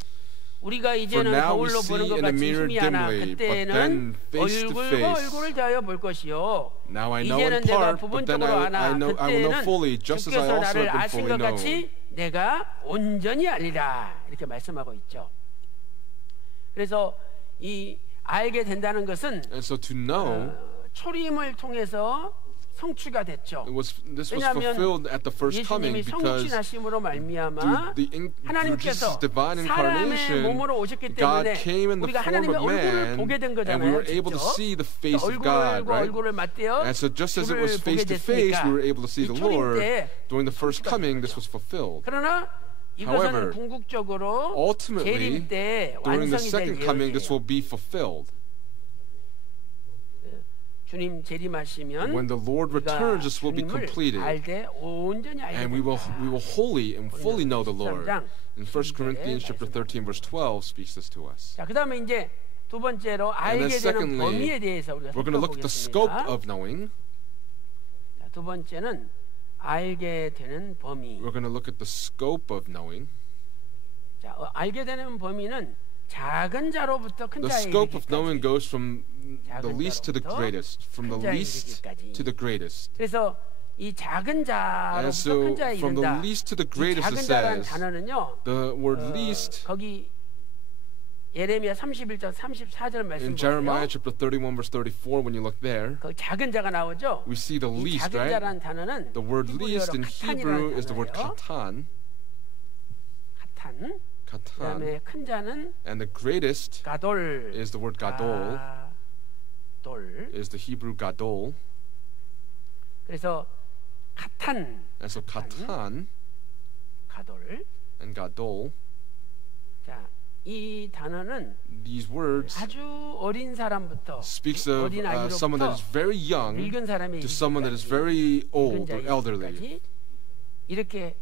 우리가 For 이제는 now we 거울로 보는 see 것 in a 같이 mirror 힘이 하나 dimly, but 그때는 then face to 얼굴과 face. 얼굴을 대하여 볼 것이요 Now I know 이제는 in 내가 part, but then 부분적으로 I 아나 will know 그때는 fully, just as I 주께서 also 나를 have been 아신 fully 것 known. 같이 내가 온전히 알리라 이렇게 말씀하고 있죠. 그래서 이 알게 된다는 것은 And so to know, 초림을 통해서 성취가 됐죠. this was 왜냐하면 fulfilled at the first coming 예수님이 because 성취하심으로 말미암아 through 하나님께서 Jesus' divine 사람의 incarnation, 몸으로 오셨기 God 때문에 came in the 우리가 form 하나님의 of 얼굴을 man, 보게 된 and we 거잖아요. were able to 직접. see the face of God, 얼굴과 right? 얼굴을 맞대어 And so just as it 주를 was face 보게 to face, 됐으니까 we were able to see 이 the 초림 Lord. 때 During the first 성취가 coming, 된 this 거죠. was fulfilled. 그러나 However, 이것은 궁극적으로 ultimately, 재림 때 during the 완성이 될 second coming, this 예언이에요. will be fulfilled. 주님 재림하시면 When the Lord 우리가 returns, this will be 주님을 completed, 알되 온전히 알게 and we 된다. will wholly and fully know the Lord. 13장 In 1 Corinthians chapter 13, verse 12 speaks this to us. 자, 그다음에 이제 두 번째로 And then 알게 되는 secondly, 범위에 대해서 우리가 we're going to look at the scope 살펴보겠습니다. of knowing. 자, 두 번째는 알게 되는 범위. We're going to look at the scope of knowing. 자, 알게 되는 범위는 작은 자로부터 큰 The 자에 scope of knowing 이르기까지. goes from the 작은 least to the 자로부터 greatest, from the 큰 자에 least 이르기까지. to the greatest. 그래서 이 작은 And 자로부터 so 큰 자에 from the 이른다. least to the 이 greatest, 작은 it 자라는 says, 단어는요. the word least 거기 예레미야 31장 34절 말씀 in Jeremiah 보세요. chapter 31 verse 34, when you look there, 그 작은 자가 나오죠. we see the 이 least, 작은 right? 자라는 단어는 The word least in Hebrew 카탄이라는 is the word 단어예요. katan. 카탄. Katan. 그다음에 큰 자는 And the greatest 가돌. is the word gadol, 가돌. is the Hebrew gadol. 그래서 카탄, And so katan 가돌. and gadol, 자, 이 단어는 these words 아주 어린 사람부터 speaks of 어린 someone that 아이로부터 is very young 늙은 사람의 to someone that is very old or elderly. 일까지 이렇게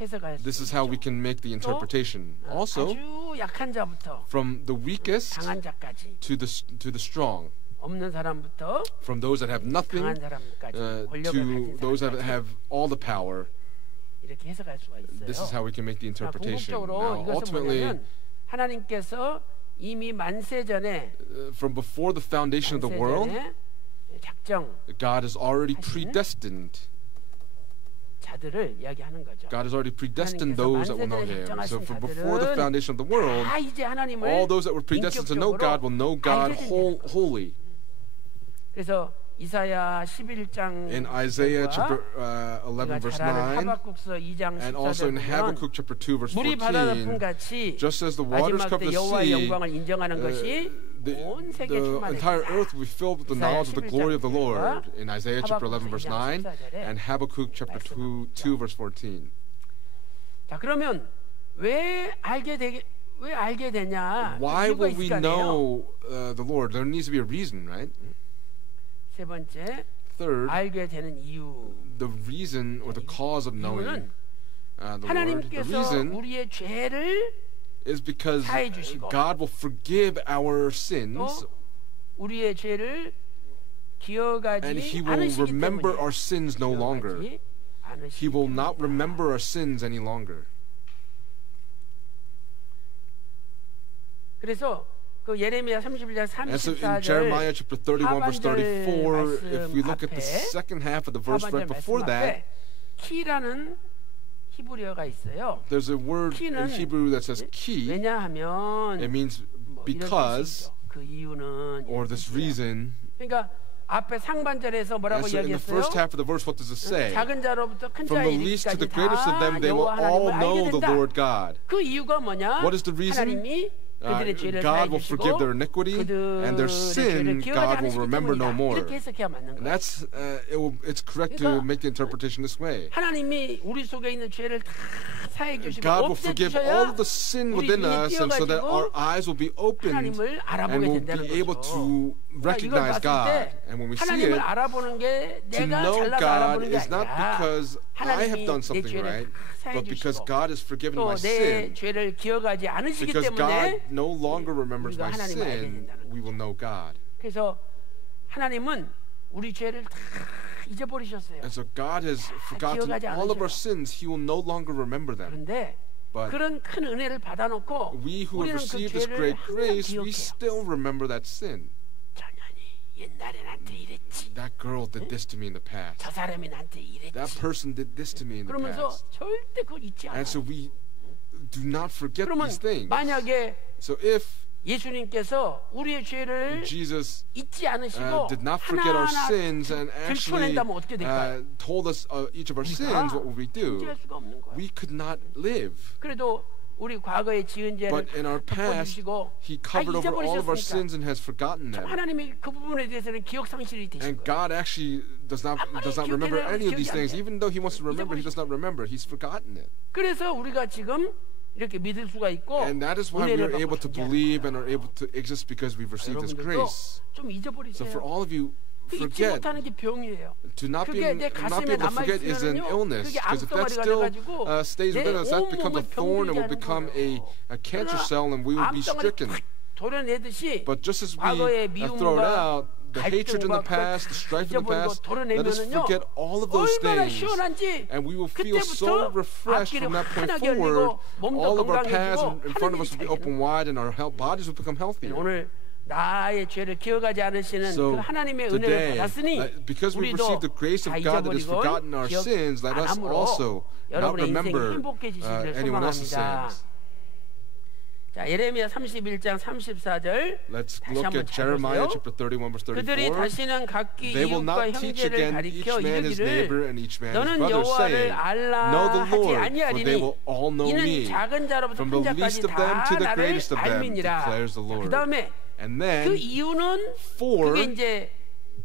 해석할 수 This is how we 있죠. can make the interpretation. Also, 아주 약한 자부터 from the weakest 강한 자까지 to the strong, 없는 사람부터 from those that have nothing 강한 사람까지 권력을 to 가진 those that 사람까지 have all the power. 이렇게 해석할 수가 있어요. This is how we can make the 자, interpretation. 궁극적으로 Now, 이것은 ultimately, 뭐냐면 하나님께서 이미 만세 전에 from before the foundation of the 만세 world, 전에 작정 God has already 하시는 predestined. 자들을 이야기하는 거죠. God has already predestined 하나님께서 those that will know 만세 Him. 전에 So 작정하신 from before the 자들은 foundation of the world, 다 이제 하나님을 all those that were predestined to know God will know God 알게 된다는 거예요. wholly. 그래서 이사야 11장 In Isaiah chapter 11 verse 9, 하박국서 2장 and also in 14절에 보면 Habakkuk chapter 2 verse 물이 바다 14, 높음 같이 just as the waters 마지막 cover 때 the 여호와의 sea, 영광을 인정하는 것이 the entire earth will be filled with the knowledge of the glory of the Lord in Isaiah chapter 11 verse 9 and Habakkuk chapter 2 verse 14. 자, 그러면 왜 알게 되냐? Why will we know the Lord? There needs to be a reason, right? 세 번째, Third, 알게 되는 이유. the reason or the cause of knowing the Lord. The 하나님께서 reason 우리의 죄를 is because God will forgive our sins 우리의 죄를 기억하지 and He will 않으시기 remember 때문에 our sins no longer. He will not remember our sins any longer. 그래서 그 예레미야 31장 And so in Jeremiah 34절 chapter 31 verse 34, if we look at the second half of the verse right before that, 키라는 히브리어가 있어요. there's a word in Hebrew that says ki. 왜냐하면 It means 뭐 because 그 이유는 or this reason. 그러니까 앞에 상반절에서 뭐라고 And so in the 이야기했어요? first half of the verse, what does it say? 작은 자로부터 큰 From 자에 the least to 이르기까지 the greatest of them, 다 they will 여호와 all 하나님을 know 알게 the 된다. Lord God. 그 이유가 뭐냐? What is the reason? 하나님이 그들의 죄를 God will 사해주시고 forgive their iniquity and their 그들의 sin 죄를 기억하지 God will 않으시기 remember no 때문이다. more. 이렇게 해석해야 맞는 And 거예요. that's it's correct to make the interpretation this way. 하나님이 우리 속에 있는 죄를 다 사해 주시고 God will forgive all of the sin 우리 within 눈이 us, and so that our eyes will be opened 하나님을 and 알아보게 we'll 된다는 be able 거죠. to recognize 이걸 봤을 God. 때 And when we see 하나님을 it, 알아보는 게 to 내가 know 잘나서 God 알아보는 게 is not 아니라 because I have 하나님이 done 내 something 죄를 right, 사해 but because 주시고 God has forgiven my 또 내 sin. 죄를 기억하지 않으시기 Because God 때문에 no longer remembers 우리가 my 하나님을 알게 sin, 된다는 we will know God. 그래서 하나님은 우리 죄를 다 잊어버리셨어요. And so God has forgotten 기억하지 all of our 않으셔요. sins. He will no longer remember them. 그런데 But 그런 큰 은혜를 받아놓고 we who have 우리는 그 received this 죄를 great 항상 grace, we 기억해요. still remember that sin. 전현이 옛날에 나한테 이랬지. That girl did this to me in the past. 저 사람이 나한테 이랬지. That person did this to me in the 그러면서 past. 절대 그걸 잊지 않아. And so we do not forget 그러면 these things. 만약에 So if 예수님께서 우리의 죄를 Jesus 잊지 않으시고 did not forget our 하나하나 sins and actually 들춰낸다면 어떻게 될까요? told us each of our sins, what would we do? 존재할 수가 없는 거예요. We could not live. 그래도 우리 과거에 지은 죄를 But in our past, 덮어주시고 He 다 covered over all of our sins 잊어버리셨으니까 and has forgotten them. 하나님이 그 부분에 대해서는 기억 상실이 되신 And 거예요. God actually does not remember any of these things. Even though He wants to remember, He does not remember. He's forgotten it. 그래서 우리가 지금 이렇게 믿을 수가 있고 And that is why we 은혜를 are able 받고 to 존재하는 believe 거예요. and are able to exist because we've received His 여러분들도 grace. 좀 So 잊어버리세요. for all of you, 그 잊지 forget. 못하는 게 병이에요. To not be 그게 내 able 가슴에 to forget is an 남아있으면요 illness. 그게 Because if that 암덩어리가 still 돼가지고 stays 내 within us, that becomes a 온몸을 thorn and will 병들게 become 하는 a cancer cell and we will be 암덩어리 stricken. 팍 도려내듯이 But just as 과거의 we throw it 미움과 out, the hatred in the past, the strife in the past, let us forget all of those 얼마나 things. 시원한지 And we will feel so 그때부터 refreshed 앞길이 from that point 환하게 forward. 열리고 몸도 All of our paths 건강해지고 in front of us 하늘이 will be open 잘 wide and our bodies will become healthier. 오늘 나의 죄를 기억하지 않으시는 So 그 하나님의 은혜를 today, 받았으니 because we 우리도 received the grace 다 of God that has 잊어버리고 forgotten our 기억 sins, let 안 us 함으로 also not 여러분의 인생이 remember 행복해지시기를 anyone else's 소망합니다. sins. 자, 예레미야 31장 34절 Let's 다시 look 한번 at 잘 Jeremiah 보세요. chapter 31 verse 그들이 34. 다시는 각기 They will 이웃과 not teach 형제를 again each 가리켜 man his neighbor 이르기를 and each man his 너는 brother, 여호와를 saying, 알라 Know the 하지 Lord, for they 아니하리니 will all know 이는 me, 작은 자로부터 from 큰 the least 자까지 of them 다 to the 나를 greatest of them, 알미니라. declares the Lord. 그 다음에 And 그 then, 이유는 for, 그게 이제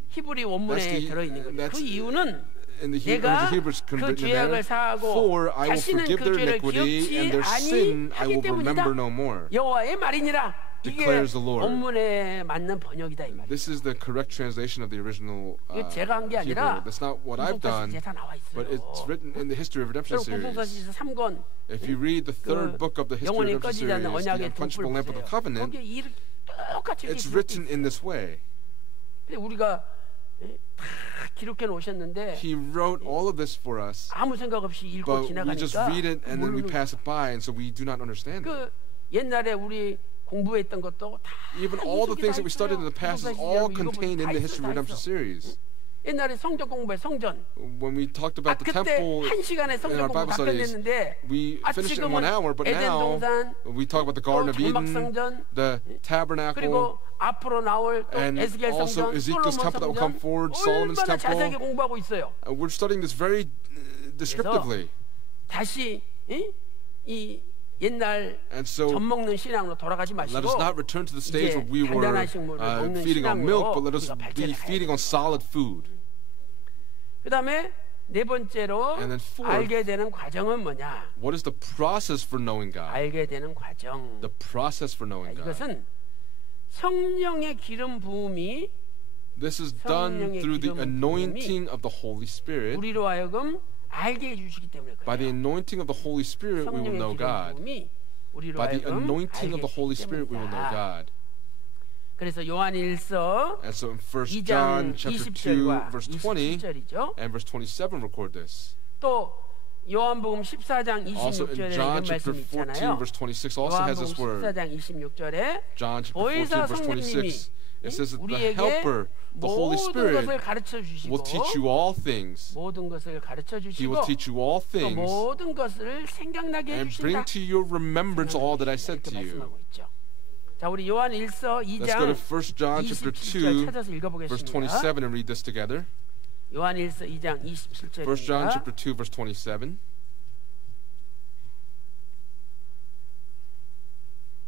히브리 원문에 들어있는 거예요. 그 이유는 in the Hebrew, 내가 Hebrews 그 written 죄악을 there, 사하고 for I will 다시는 forgive 그 their 죄를 iniquity and their sin I will 기억지 remember 아니하기 no more. 때문이다. 여호와의 말이니라. 이게 declares the Lord. 원문에 맞는 번역이다 이 말이에요. This is the correct translation of the original 이거 제가 한 게 Hebrew. 아니라 That's not what I've done, 구속사시에 다 나와 but it's 있어요. written in the History of Redemption 여러분 series. 구속사시 3권 If you read the third book of the History 영원히 of Redemption 꺼지지 않는 series, The 언약의 Unquenchable Lamp of the 등불 Covenant, 거기에 이렇게 똑같이 it's 이렇게 written in this way. 근데 우리가 다 기록해 놓으셨는데 He wrote all of this for us, 아무 생각 없이 읽고 but we just 지나가니까 read it and then we 모르는 pass it by, and so we do not understand it. 그 옛날에 우리 공부했던 것도 다 Even all the things that we studied in the past is all contained in the History of Redemption series. 옛날에 성전 공부에 성전 When we talked about the 그때 temple 한 시간에 in 성전 our 공부 Bible studies, 답변했는데 we finished it in 지금은 1 hour, but 에덴 now 동산 we talk about the Garden of Eden, 조막성전 the tabernacle, 그리고 앞으로 나올 또 and 에스겔 also 성전, Ezekiel's 솔로몬 temple that will come 성전 forward, Solomon's 얼마나 temple. 자세하게 공부하고 있어요. We're studying this very descriptively. 다시 이 옛날 젖 먹는 신앙으로 돌아가지 마시고 let us not return to the stage where we were feeding on milk, but let us be feeding on solid food. 그다음에 네 번째로 알게 되는 과정은 뭐냐? What is the process for knowing God? 알게 되는 과정. The process for knowing God. 이것은 성령의 기름 부음이 This is done through the anointing of the Holy Spirit. 우리로 하여금 알게 해주시기 때문에 그래요. By the anointing of the Holy Spirit, we will know God. By the anointing of the Holy Spirit, we will know God. 그래서 요한일서 And so in 1 2장 John chapter 2, 20절과 verse 20 27절이죠. and verse 27 record this. 또 요한복음 14장 Also in 26절에 John 이런 chapter 말씀이 14, 있잖아요. verse 26 also has this 요한복음 word. 14장 26절에 John chapter 14, 보혜사 verse 성령님이 26. It says that the 우리에게 helper, the Holy 모든 Spirit, 것을 가르쳐 주시고 will teach you all things. 모든 것을 가르쳐 He 주시고 will teach you all 또 things 모든 것을 생각나게 and 해주신다. bring to your remembrance all that I said to you. 말씀하고 있죠. 자, 우리 요한일서 Let's go 2장 to 1 John chapter 2, 27절 찾아서 verse 읽어보겠습니다. 27 and read this together. 요한일서 2장 1 John 27절입니다. chapter 2, verse 27.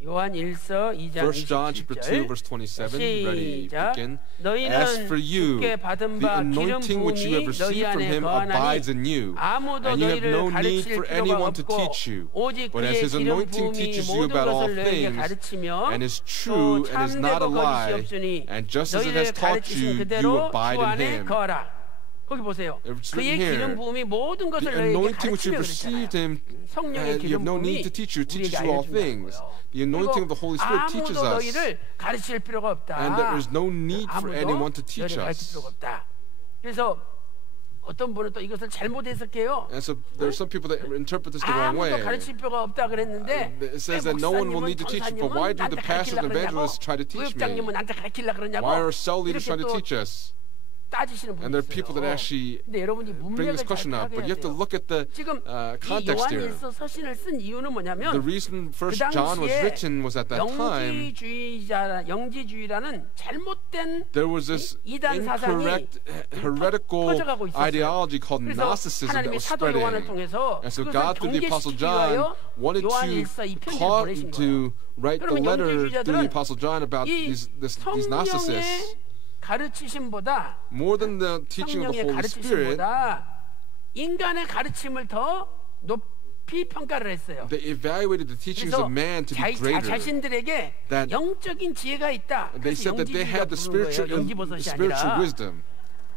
요한일서 2장 1 John chapter 2, 27절 verse 27. Ready, 시작. begin. As 너희는 for you, 주께 받은 the 바 기름 anointing which you have 부음이 received 너희 from 안에 him abides 거하나니 in you, 아무도 and you have no 너희를 need 가르칠 for 필요가 anyone to 없고 teach you. 오직 But as 그의 his 기름 anointing 부음이 teaches you 모든 about all 것을 너희에게 things, 가르치며 and is 또 true and is not a 참되고 거짓이 lie, 없으니 and just as it has 너희를 taught 가르치신 you, you 그대로 abide 주 in 안에 him. 거하라. 거기 보세요. It's 그의 written 기름 here, 부음이 모든 것을 the 너희에게 anointing which you 가르치려 received 그랬잖아요. him, 성령의 you have 기름 no 부음이 need to teach you, teaches 우리에게 you all 알려준다는 things. 거예요. The anointing of the Holy Spirit teaches 아무도 us, 너희를 가르칠 필요가 없다. and there is no need for anyone to teach 너희를 가르칠 us. 필요가 없다. 그래서 어떤 분은 또 이것을 잘못 해석해요. And so there are some people that interpret this the wrong way. 아무도 가르칠 필요가 없다 그랬는데 It says that no one will need to teach me, but why do the pastors and evangelists try to teach me? 교육장님은 나한테 가르치려 그러냐고. Why are cell leaders 이렇게 trying to 또 teach us? 따지시는 And 분이 there are people that 있어요. actually 근데 여러분이 bring this 문맥을 question 잘 up, but you have to 파악해야 돼요. look at the 지금 이 context here. 요한일서 서신을 쓴 이유는 뭐냐면 The reason 그 First John was 당시에 written was at that time 영지주의라는 잘못된 there was this 이단 사상이 incorrect heretical 퍼져가고 있었어요. ideology called 그래서 Gnosticism that 하나님이 was 사도 요한을 spreading. 통해서 And so 그것을 God, through the Apostle 경계시키기 John, 위하여 wanted 요한일서 이 to 편지를 call 보내신 거예요. to write the 그러면 letter through the 영지주의자들은 Apostle John about 이 these 성령의 Gnostics. 가르치심보다 More than the teaching of the 성령의 Holy Spirit, 가르치심보다 인간의 가르침을 더 높이 평가를 했어요. they evaluated the teachings 그래서 of man to be greater. 자신들에게 That 영적인 지혜가 있다. They 그래서 said that they had the 영지주의가 부른 거예요. spiritual 영지버섯이 wisdom.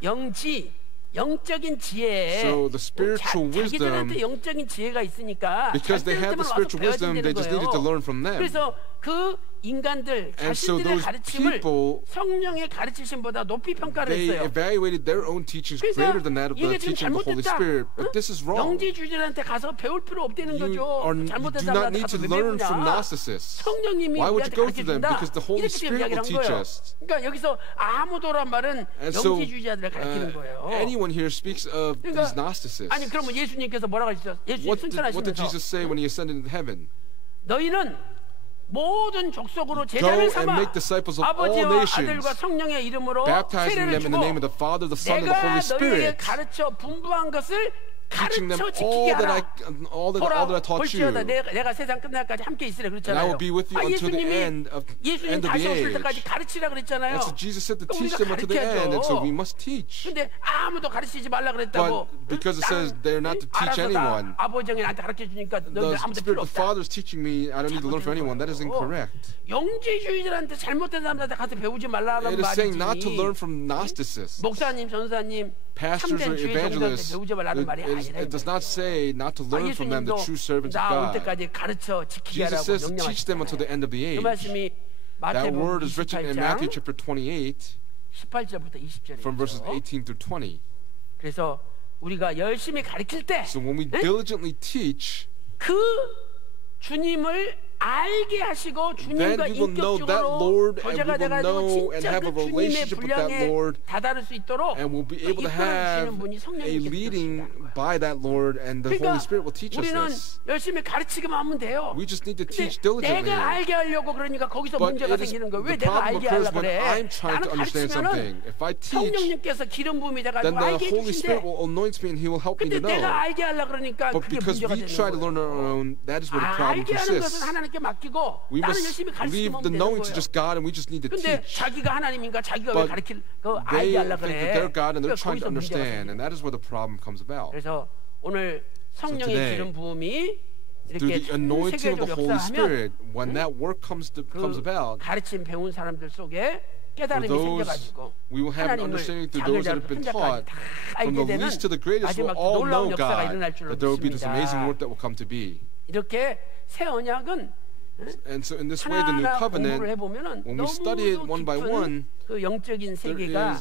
아니라 영적인 지혜. So the spiritual wisdom, 자기들한테 영적인 지혜가 있으니까 because they had the spiritual wisdom, they just needed to learn from them. 그래서 그 인간들 And so 자신들의 those 가르침을 people, 성령의 가르치심보다 높이 평가를 they 했어요. evaluated their own teachings 그러니까 greater than that of the 이게 지금 teaching of the Holy 잘못됐다. Spirit. But this is wrong. 영지주의자한테 가서 배울 필요 없다는 You 거죠. 잘못된 do not 사람한테 need to 가서 왜 learn from 배우냐. Gnostics. 성령님이 Why would you 우리한테 go to them? 가르쳐준다. Because the Holy 이렇게 지금 Spirit will 이야기를 한 teach 거예요. us. 그러니까 여기서 아무도란 말은 And so 영지주의자들을 가르치는 거예요. anyone here speaks of these Gnostics. 아니 그러면 예수님께서 뭐라고 하셨어요? 예수님 What did Jesus 승천하시면서 say when he ascended into heaven? 너희는 모든 족속으로 Go 제자를 and 삼아 make disciples of all 아버지와 nations, 아들과 성령의 이름으로 baptizing 세례를 them in the name of 주고 the Father, the Son, and the 내가 Holy 너희에게 Spirit, 가르쳐 분부한 것을 teaching them 가르쳐 all 지키게 that 하라. all that I taught you. 볼지어다 내가 세상 끝날까지 함께 있으라 And I 그랬잖아요. will be with you until the 예수님이 end of 예수님 the 다시 오실 age. 때까지 가르치라 그랬잖아요. And so Jesus said to 그럼 teach 우리가 them until the end, and so 가르쳐야죠. we must teach. 근데 아무도 가르치지 말라 그랬다고. But because it says they're not to teach 알아서 anyone, 다 아버지 형이 나한테 가르쳐 주니까 the 너희들 아무도 필요 Spirit of the 없다. Father is teaching me. I don't need to learn from anyone. That is incorrect. 영지주의자한테 잘못된 사람들한테 가서 배우지 말라는 It is saying 말이지. not to learn from Gnosticism. 목사님, 전사님, Pastors or 참된 주의 evangelists, 종들한테 배우지 말라는 말이 아니라. it does not say not to learn from them, the true servants of 나올 God. 때까지 가르쳐 지키게 Jesus 하라고 says to teach them until the 명령하셨잖아요. end of the 그 age. 말씀이 That word 마태복음 is written in Matthew 28장 chapter 28, 18절부터 from verses 20절이죠. 18 through 20. 그래서 우리가 열심히 가르칠 때 So when we diligently teach, 그 주님을 알게 하시고 주님과 인격적으로 교제가 돼가지고 진짜 그 주님의 분량에 다다를 수 있도록 이끌어주시는 분이 성령님께서 by that Lord, and the Holy Spirit will teach us this. 열심히 가르치기만 하면 돼요. We just need to teach diligently. 내가 알게 하려고 그러니까 거기서 문제가 생기는 거예요. 왜 내가 알게 하려고 그래? 나는 가르치면은 성령님께서 기름 부음이 돼가지고 알게 해주신대. 근데 내가 알게 하려고 그러니까 그게 문제가 되는 거예요. 알게 하는 것은 하나님께 맡기고 나는 열심히 가르치면 되는 거예요. 근데 자기가 하나님인가 자기가 왜 가르칠 그 알게 하려고 그래? 거기서 문제가 생기는 거예요. 그래서 오늘 성령의 기름 부음이 이렇게 세계적으로 역사하면 그 가르침 배운 사람들 속에 깨달음이 생겨가지고 하나님을 작은 큰 자까지 다 알게 되는 마지막 놀라운 역사가 일어날 줄로 믿습니다. 이렇게 새 언약은 하나하나 공부를 해보면은 너무도 깊은 그 영적인 세계가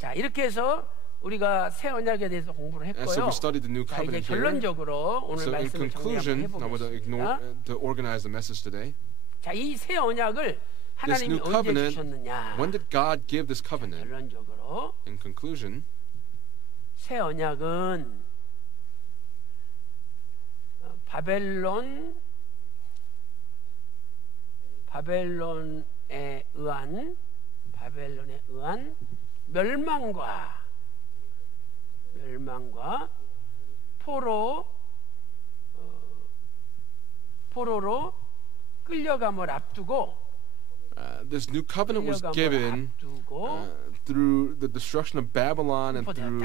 자 이렇게 해서 우리가 새 언약에 대해서 공부를 했고요. 자, 이제 결론적으로 오늘 말씀을 정리해 보겠습니다. 자, 이 새 언약을 하나님이 언제 주셨느냐? 결론적으로 새 언약은 바벨론에 의한 멸망과 포로로 끌려감을 앞두고 this new covenant was given through the destruction of Babylon and through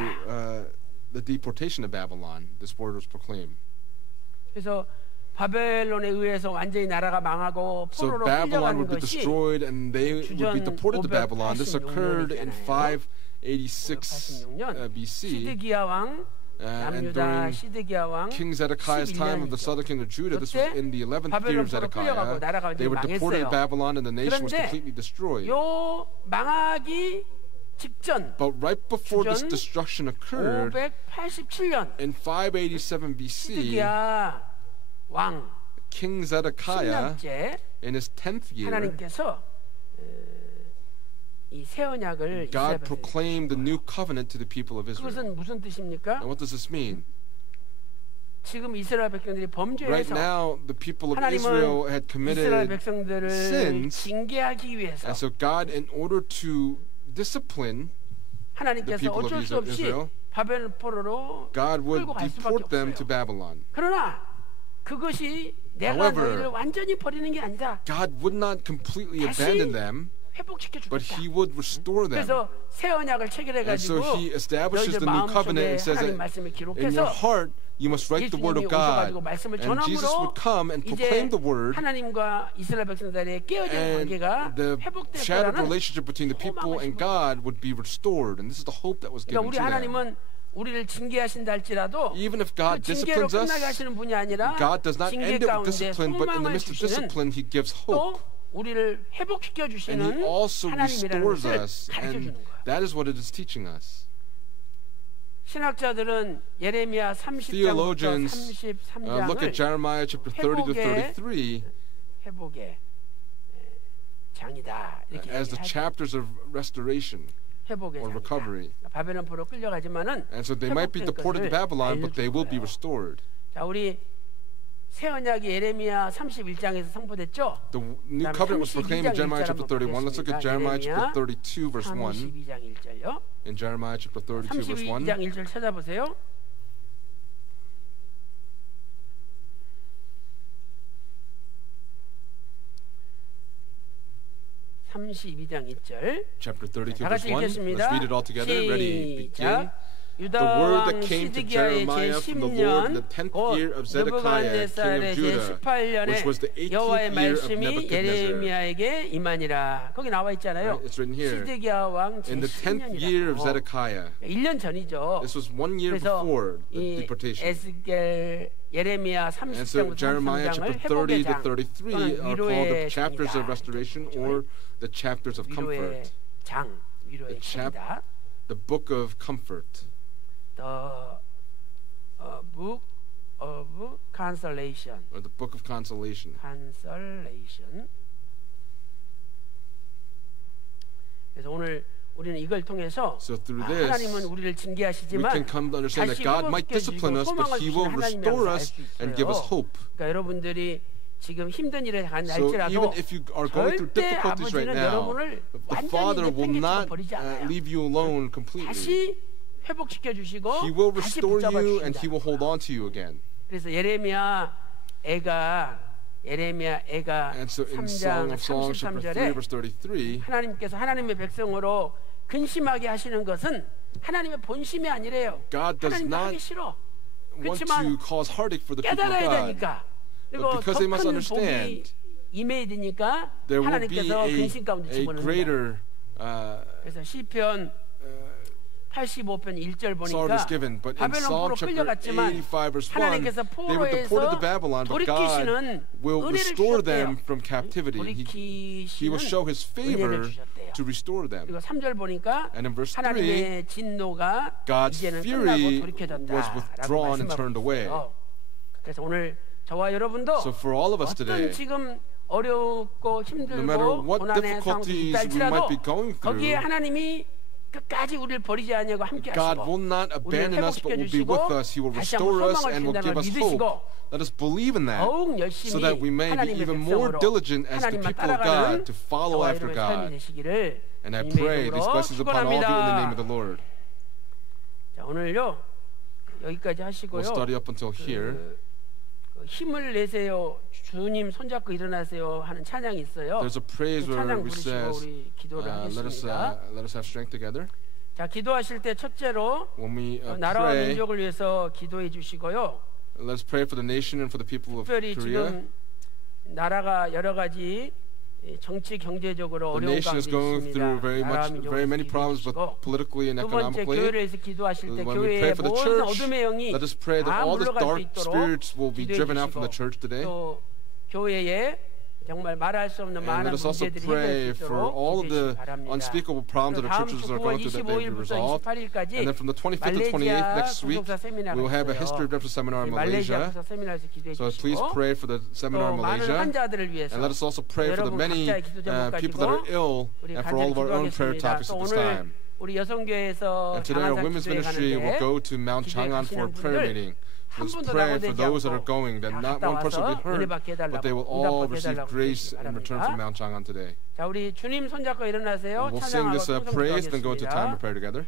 the deportation of Babylon. This word was proclaimed. 그래서 바벨론에 의해서 완전히 나라가 망하고 포로로 끌려가는 것이 주전 586년 This occurred in 586 BC. 시드기야 왕 남유다 시드기야 왕 King Zedekiah's time of the southern king of Judah. This was in the 11th year of Zedekiah. They were deported to Babylon and the nation was completely destroyed. 요 망하기 직전 But right before this destruction occurred, 587년 in 587 BC, 시드기야 왕 King Zedekiah, 10년째 in his 10th year, 하나님께서 이 새 언약을 God proclaimed the new covenant to the people of Israel. 그것은 무슨 뜻입니까? And what does this mean? 지금 이스라엘 백성들이 Right 범죄해서 now, the people of Israel had 이스라엘 committed 백성들을 sins, 징계하기 위해서 and so God, in order to discipline 하나님께서 어쩔 수 없이 바벨 포로로 God would 끌고 갈 수밖에 deport them to 없어요. Babylon. 그러나 그것이 내가 However, 너희를 완전히 버리는 게 아니다. God would not completely abandon them, 회복시켜 but 주겠다. He would restore them. 그래서 새 언약을 And 체결해가지고 so He establishes 너희들 the new 마음속에 covenant and says 하나님 that 말씀을 in your 기록해서 heart you must write the word of God. And Jesus would come and proclaim the word, 하나님과 이스라엘 백성들의 깨어진 and 관계가 the 회복될 shattered 거라는 relationship between the people and God would be restored. And this is the hope that was 그러니까 given 우리 to them. 하나님은 우리를 징계하신다 할지라도 Even if 그 God 징계로 disciplines us, 끝나게 하시는 분이 아니라 God does not 징계 end it with 가운데 discipline, but in the 소망을 midst of 주시는 discipline, He gives hope. 또 우리를 회복시켜 And He 주시는 also 하나님이라는 restores 것을 us. 가르쳐 And 주는 거예요. that is what it is teaching us. 신학자들은 예레미야 30장부터 Theologians look at 33장을 Jeremiah chapter 30 to 33 회복의 장이다 이렇게 as the 얘기하죠. chapters of restoration 회복의 or 장이다. recovery. 바벨론 포로 끌려가지만은 And so they might be 회복된 deported to 것을 Babylon, but they will be 알려줄 거예요. restored. 자, 우리 새 언약이 예레미야 31장에서 선포됐죠? The new covenant was proclaimed in Jeremiah chapter 31. Let's look at Jeremiah chapter 32, verse 1. 32장 1절요. In Jeremiah chapter 32, verse 1. 32장 1절 찾아보세요. Chapter 32, 다 verse 같이 1. 읽겠습니다. Let's read it all together. Ready? Begin. 시작. The 유다 word 왕 that came to 시드기야의 Jeremiah from the Lord in the 제10년 10th 곧 year of Zedekiah, king 느부갓네살의 of Judah, which was the 제18년에 여호와의 18th year of 말씀이 Nebuchadnezzar. 예레미야에게 임하니라. 거기 나와 있잖아요. Right, it's written here. 시드기야 왕 In the 10th year of 제10년이라고. Zedekiah. 1년 전이죠. This was 1 year 그래서 before the 이 deportation. 에스겔 예레미야 And so 30장부터 Jeremiah 33장을 chapter 30 회복의 to 장 33 또는 are called the 위로의 chapters of 장이다. restoration or the chapters of 위로의 comfort. 장, 위로의 책이다. The book of comfort. The book of Consolation. Or the Book of Consolation. Consolation. 그래서 오늘 우리는 이걸 통해서 하나님은 우리를 징계하시지만 다시 회복시켜주시고 소망을 주시는 하나님이라고 알 수 있어요. 그러니까 여러분들이 지금 힘든 일에 할지라도 절대 아버지는 여러분을 완전히 내팽개치고 버리지 않아요. 다시 회복시켜 주시고 다시 붙잡아 주신다. 그래서 예레미야 애가 3장 33절에 하나님께서 하나님의 백성으로 근심하게 하시는 것은 하나님의 본심이 아니래요. 하나님도 하기 싫어. 그렇지만 깨달아야 되니까. 그리고 더 큰 복이 임해야 되니까 하나님께서 근심 가운데 집어넣는다. 그래서 시편 85편 1절 보니까 바벨론 포로 끌려갔지만 하나님께서 포로에서 돌이키시는 은혜를 주셨대요. 돌이키시는 은혜를 주셨대요. 그리고 3절 보니까 하나님의 진노가 이제는 끝나고 돌이켜졌다라고 말씀하고 있어요. 그래서 오늘 저와 여러분도 어떤 지금 어렵고 힘들고 고난의 상황이 있다 할지라도 거기에 하나님이 끝까지 우리를 버리지 않냐고 함께 하시고 우리를 회복시켜 주시고 다시 한번 소망을 주신다는 걸 믿으시고 더욱 열심히 하나님의 백성으로 하나님만 따라가는 저와 여러분의 삶이 되시기를 주님의 이름으로 축원합니다. 자, 오늘요 여기까지 하시고요. 힘을 내세요. 주님 손잡고 일어나세요 하는 찬양이 있어요. There's a praise 그 찬양 부르시고 우리 기도를 하겠습니다. Let us have strength together. 자, 기도하실 때 첫째로 나라와 민족을 위해서 기도해 주시고요. Let's pray for the nation and for the people of Korea. 특별히 지금 나라가 여러 가지 정치 경제적으로 어려운 가운데 있습니다. very many problems, both politically and economically. 두 번째 교회를 위해서 기도하실 때 교회의 모든 어둠의 영이 let us pray that all the dark spirits will be driven out from the church today. 또 교회에 정말 말할 수 없는 많은 문제들이 해결될 수 있도록 기도해 주시기 바랍니다. 다음 주 9월 25일부터 28일까지 and then from the 25th to 28th next week, we will have a history of Baptist seminar in Malaysia. So please pray for the seminar in Malaysia. And let us also pray for the many people that are ill and for all of our own prayer topics at this time. And today our women's ministry will go to Mount Chang'an for a prayer meeting. Let's pray for those that are going, that not one person will be hurt, but they will all receive grace in return from Mount Chang'an today. 자, 우리 주님 손잡고 일어나세요. We'll sing this praise, then go to time of prayer together.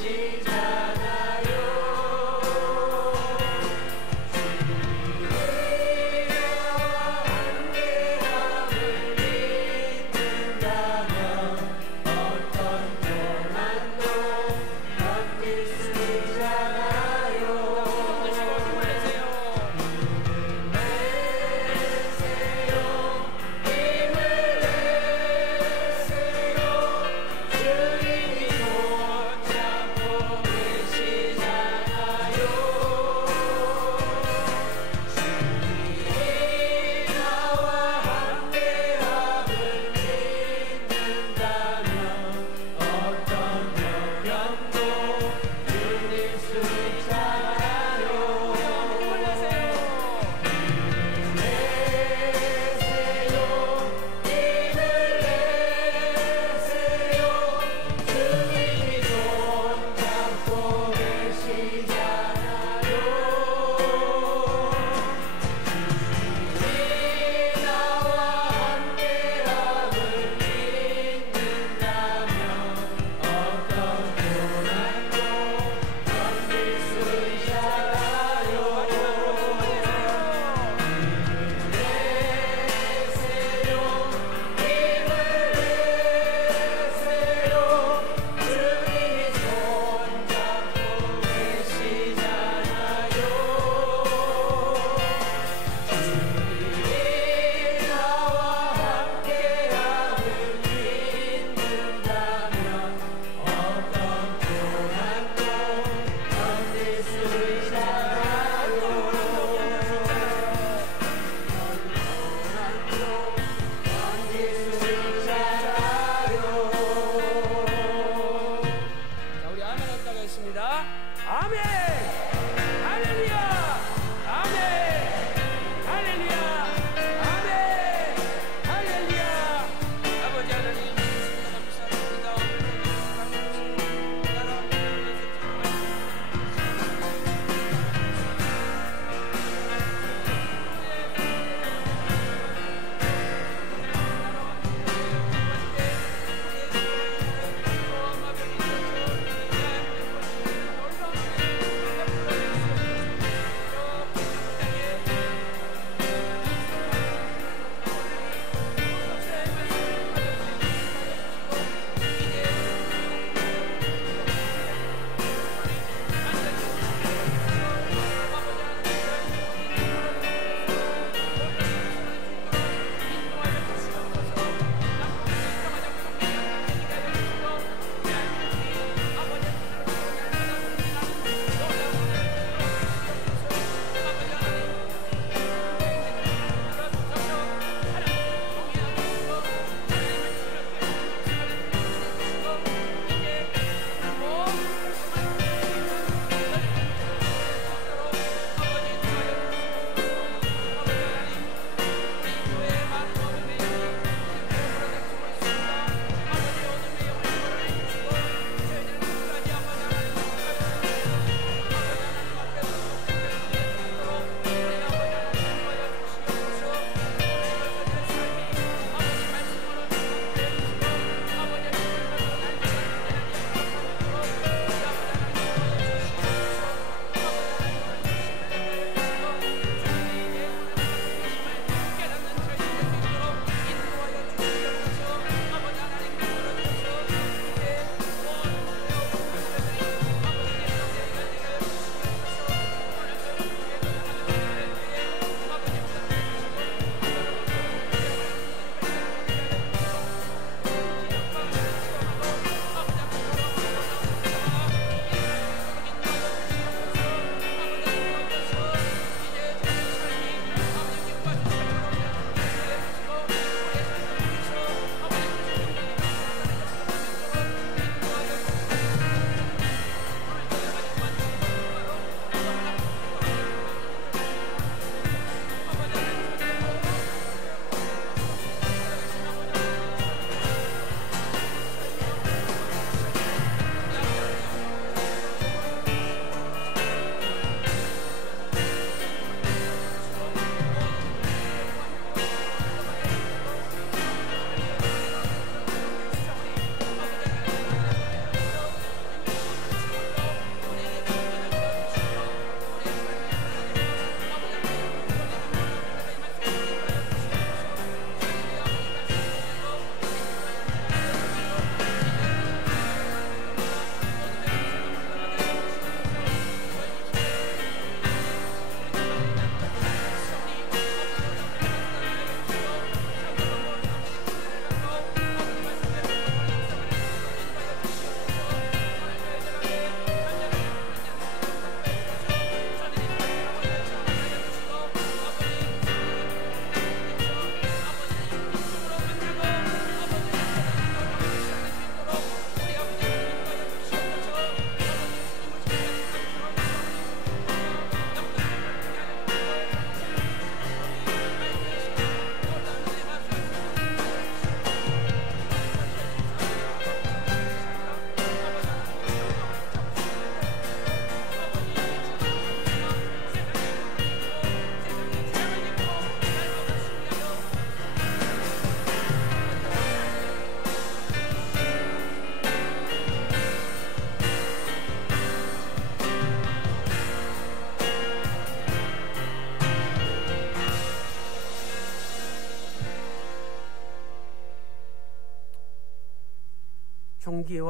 시작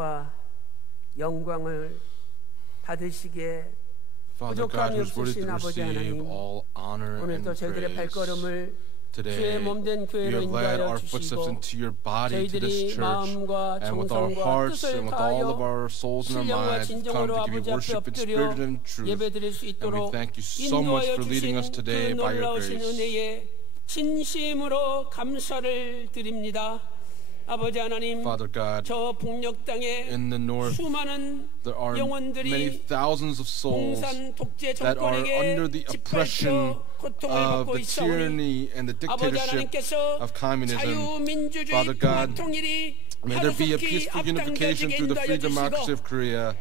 은혜와 영광을 받으시기에 Father God, who is worthy to receive all honor and 오늘도 저희들의 praise. 발걸음을 Today, you have led our footsteps into your body to this church, and with our hearts and with all of our souls and our minds, we've come to give you worship in spirit and in truth. And we thank you so much for leading us today by your grace. 진심으로 감사를 드립니다. 아버지 하나님, Father God, 저 북녘 땅에 in the north, 수많은 there are many 영혼들이 thousands of souls 공산 독재 that are under 정권에게 the oppression 고통을 of 받고 the 있사오니 tyranny and the 아버지 dictatorship 하나님께서 of communism. 자유민주주의 Father God, 통일이 may there be a peaceful unification through the free democracy of Korea.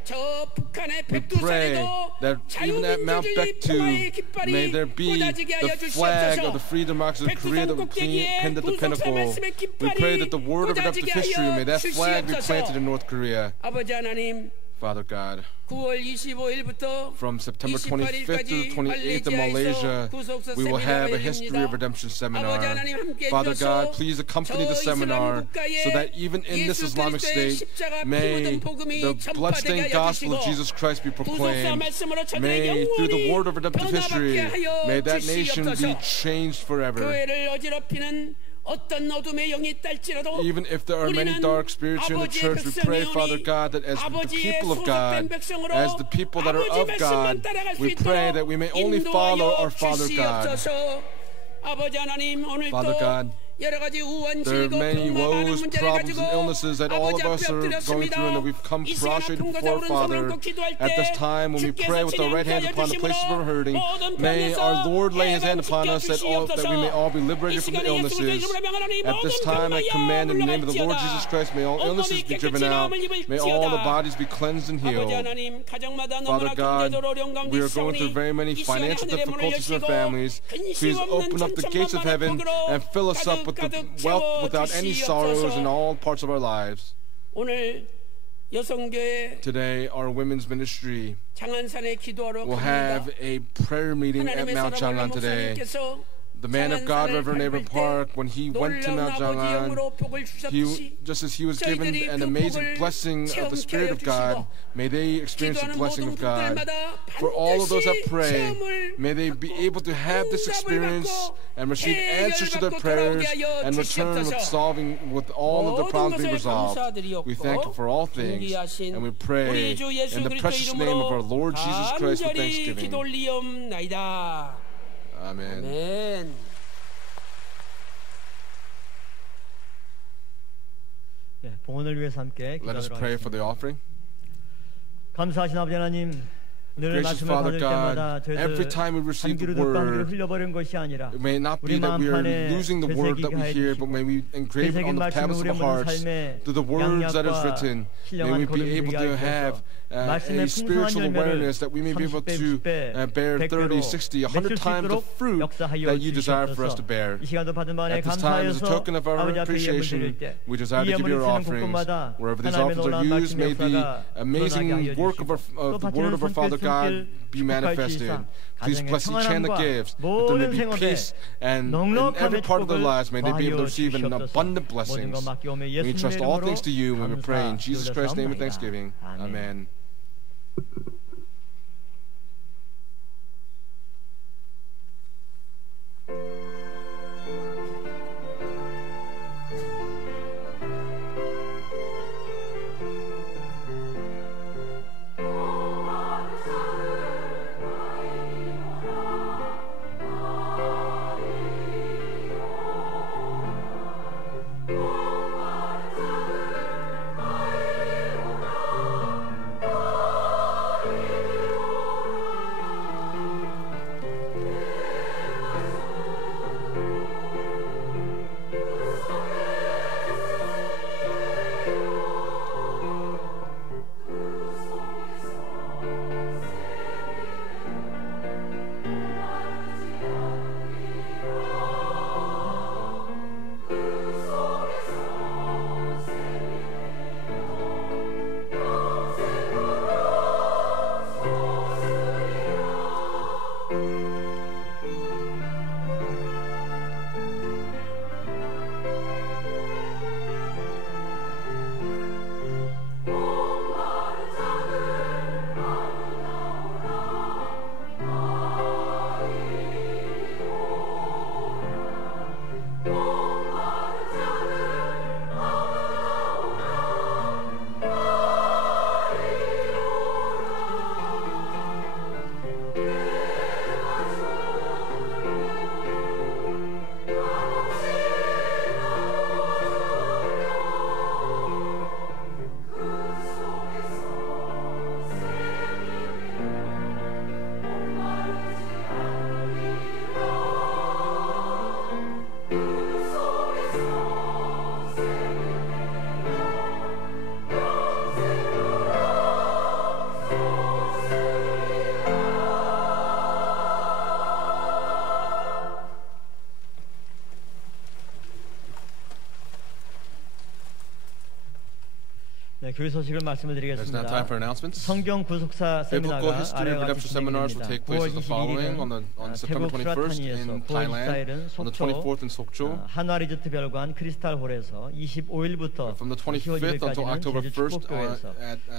We pray that even at Mount Baekdu, may there be the flag of the free democracy of Korea that we pinned at the pinnacle. We pray that the word of redemptive history, may that flag be planted in North Korea. Father God, from September 25th to the 28th in Malaysia, we will have a History of Redemption seminar. Father God, please accompany the seminar so that even in this Islamic state, may the bloodstained gospel of Jesus Christ be proclaimed. May, through the word of redemptive history, may that nation be changed forever. Even if there are many dark spirits here in the church, we pray, Father God, that as the people of God, as the people that are of God, we pray that we may only follow our Father God. Father God, there are many woes, problems, and illnesses that all of us are going through, and that we've come prostrated before Father. At this time, when we pray with our right hand upon the places we're hurting, may our Lord lay His hand upon us that we may all be liberated from the illnesses. At this time, I command in the name of the Lord Jesus Christ, may all illnesses be driven out. May all the bodies be cleansed and healed. Father God, we are going through very many financial difficulties in our families. Please open up the gates of heaven and fill us up with the wealth without any sorrows in all parts of our lives. Today, our women's ministry will have a prayer meeting at Mount Chang'an today. The man of God, Reverend Abram Park, when he went to Mount Chang'an, just as he was given an amazing blessing of the Spirit of God, may they experience the blessing of God. For all of those that pray, may they be able to have this experience and receive answers to their prayers and return with all of the problems being resolved. We thank you for all things, and we pray in the precious name of our Lord Jesus Christ with thanksgiving. Amen. 아멘. 네, 봉헌을 위해서 함께 Let us pray for the offering. 감사하신 아버지 하나님, 늘 말씀을 받을 때마다 저희들 한 귀로 듣고 한 귀로 흘려버리는 것이 아니라 우리 마음판에 되새기게 해주시고 되새긴 말씀을 우리 모든 삶에 양약과 신령한 거듭을 이루게 하셔서 a spiritual awareness that we may be able to bear 30, 60, 100 times the fruit that you desire for us to bear. At this time, as a token of our appreciation, we desire to give you our offerings. Wherever these offerings are used, may the amazing work of the word of our Father God be manifested. Please bless each hand that gives, that there may be peace, and in every part of their lives, may they be able to receive an abundant blessings. We trust all things to you when we pray in Jesus Christ's name with thanksgiving. Amen. 교회 소식을 말씀을 드리겠습니다. 성경 구속사 세미나가 아래와 같이 진행됩니다. 9월 22일은 태국 수라타니에서 9월 14일은 속초 한화리조트 별관 크리스탈홀에서 25일부터 10월 2일까지는 제주 축복교회에서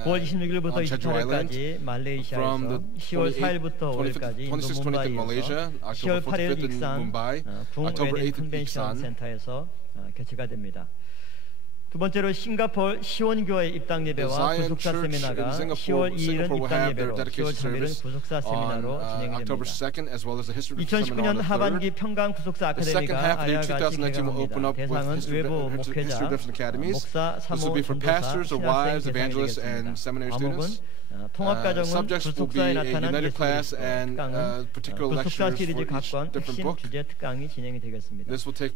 9월 26일부터 28일까지 말레이시아에서 10월 4일부터 5일까지 인도 뭄바이에서 10월 8일 익산 쿵웨딩 컨벤션 센터에서 개최가 됩니다. 두 번째로 싱가포르 시온교회 입당 예배와 구속사 세미나가 10월 2일은 입당 예배로 10월 3일은 구속사 세미나로 진행됩니다. 2019년 하반기 평강 구속사 아카데미가 아래와 같이 개강합니다. 대상은 외부 목회자, 목사, 사모, 전도사, 신학생 대상이 되겠습니다. 과목은 통합가정은 구속사에 나타난 예수 그리스도, 특강은 구속사 시리즈 각권 핵심 주제 특강이 진행이 되겠습니다.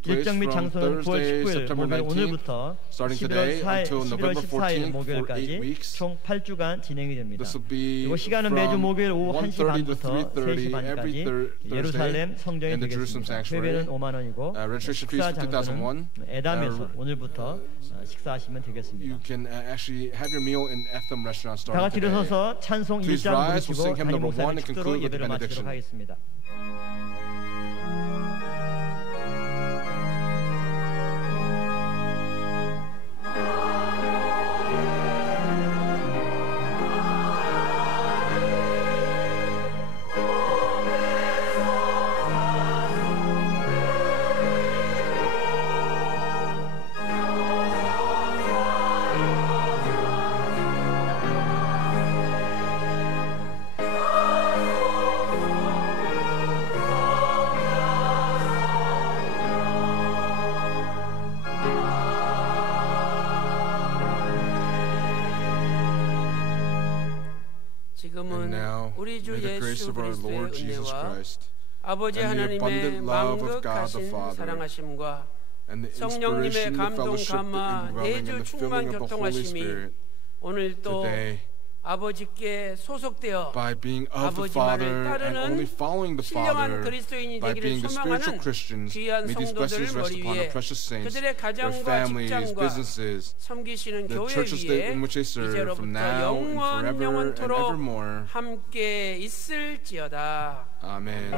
일정 및 장소는 9월 19일 목요일 오늘부터 11월 14일 목요일까지 총 8주간 진행이 됩니다. 그리고 시간은 매주 목요일 오후 1시 반부터 3시 반까지 예루살렘 성전에 되겠습니다. 회비는 5만 원이고 식사 장소는 에담에서 오늘부터 식사하시면 되겠습니다. 다 같이 일어서서 찬송 1장 부르시고 담임 목사님 축도로 예배를 마치도록 하겠습니다. 우리 주 예수 그리스도의 은혜와 아버지 하나님의 만극하신 사랑하심과 성령님의 감동 감화 내주 충만 교통하심이 오늘 또 아버지께 소속되어 아버지 말을 따르는 신령한 그리스도인이 되기를 소망하는 귀한 성도들 머리 위에 그들의 가정과 직장과 섬기시는 교회 위에 이제로부터 영원토록 함께 있을지어다. 아멘.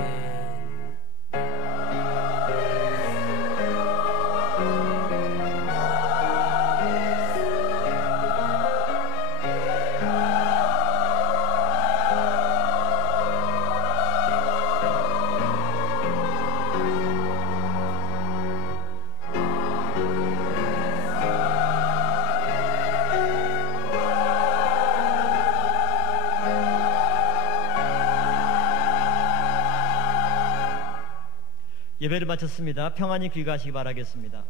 예배를 마쳤습니다. 평안히 귀가하시기 바라겠습니다.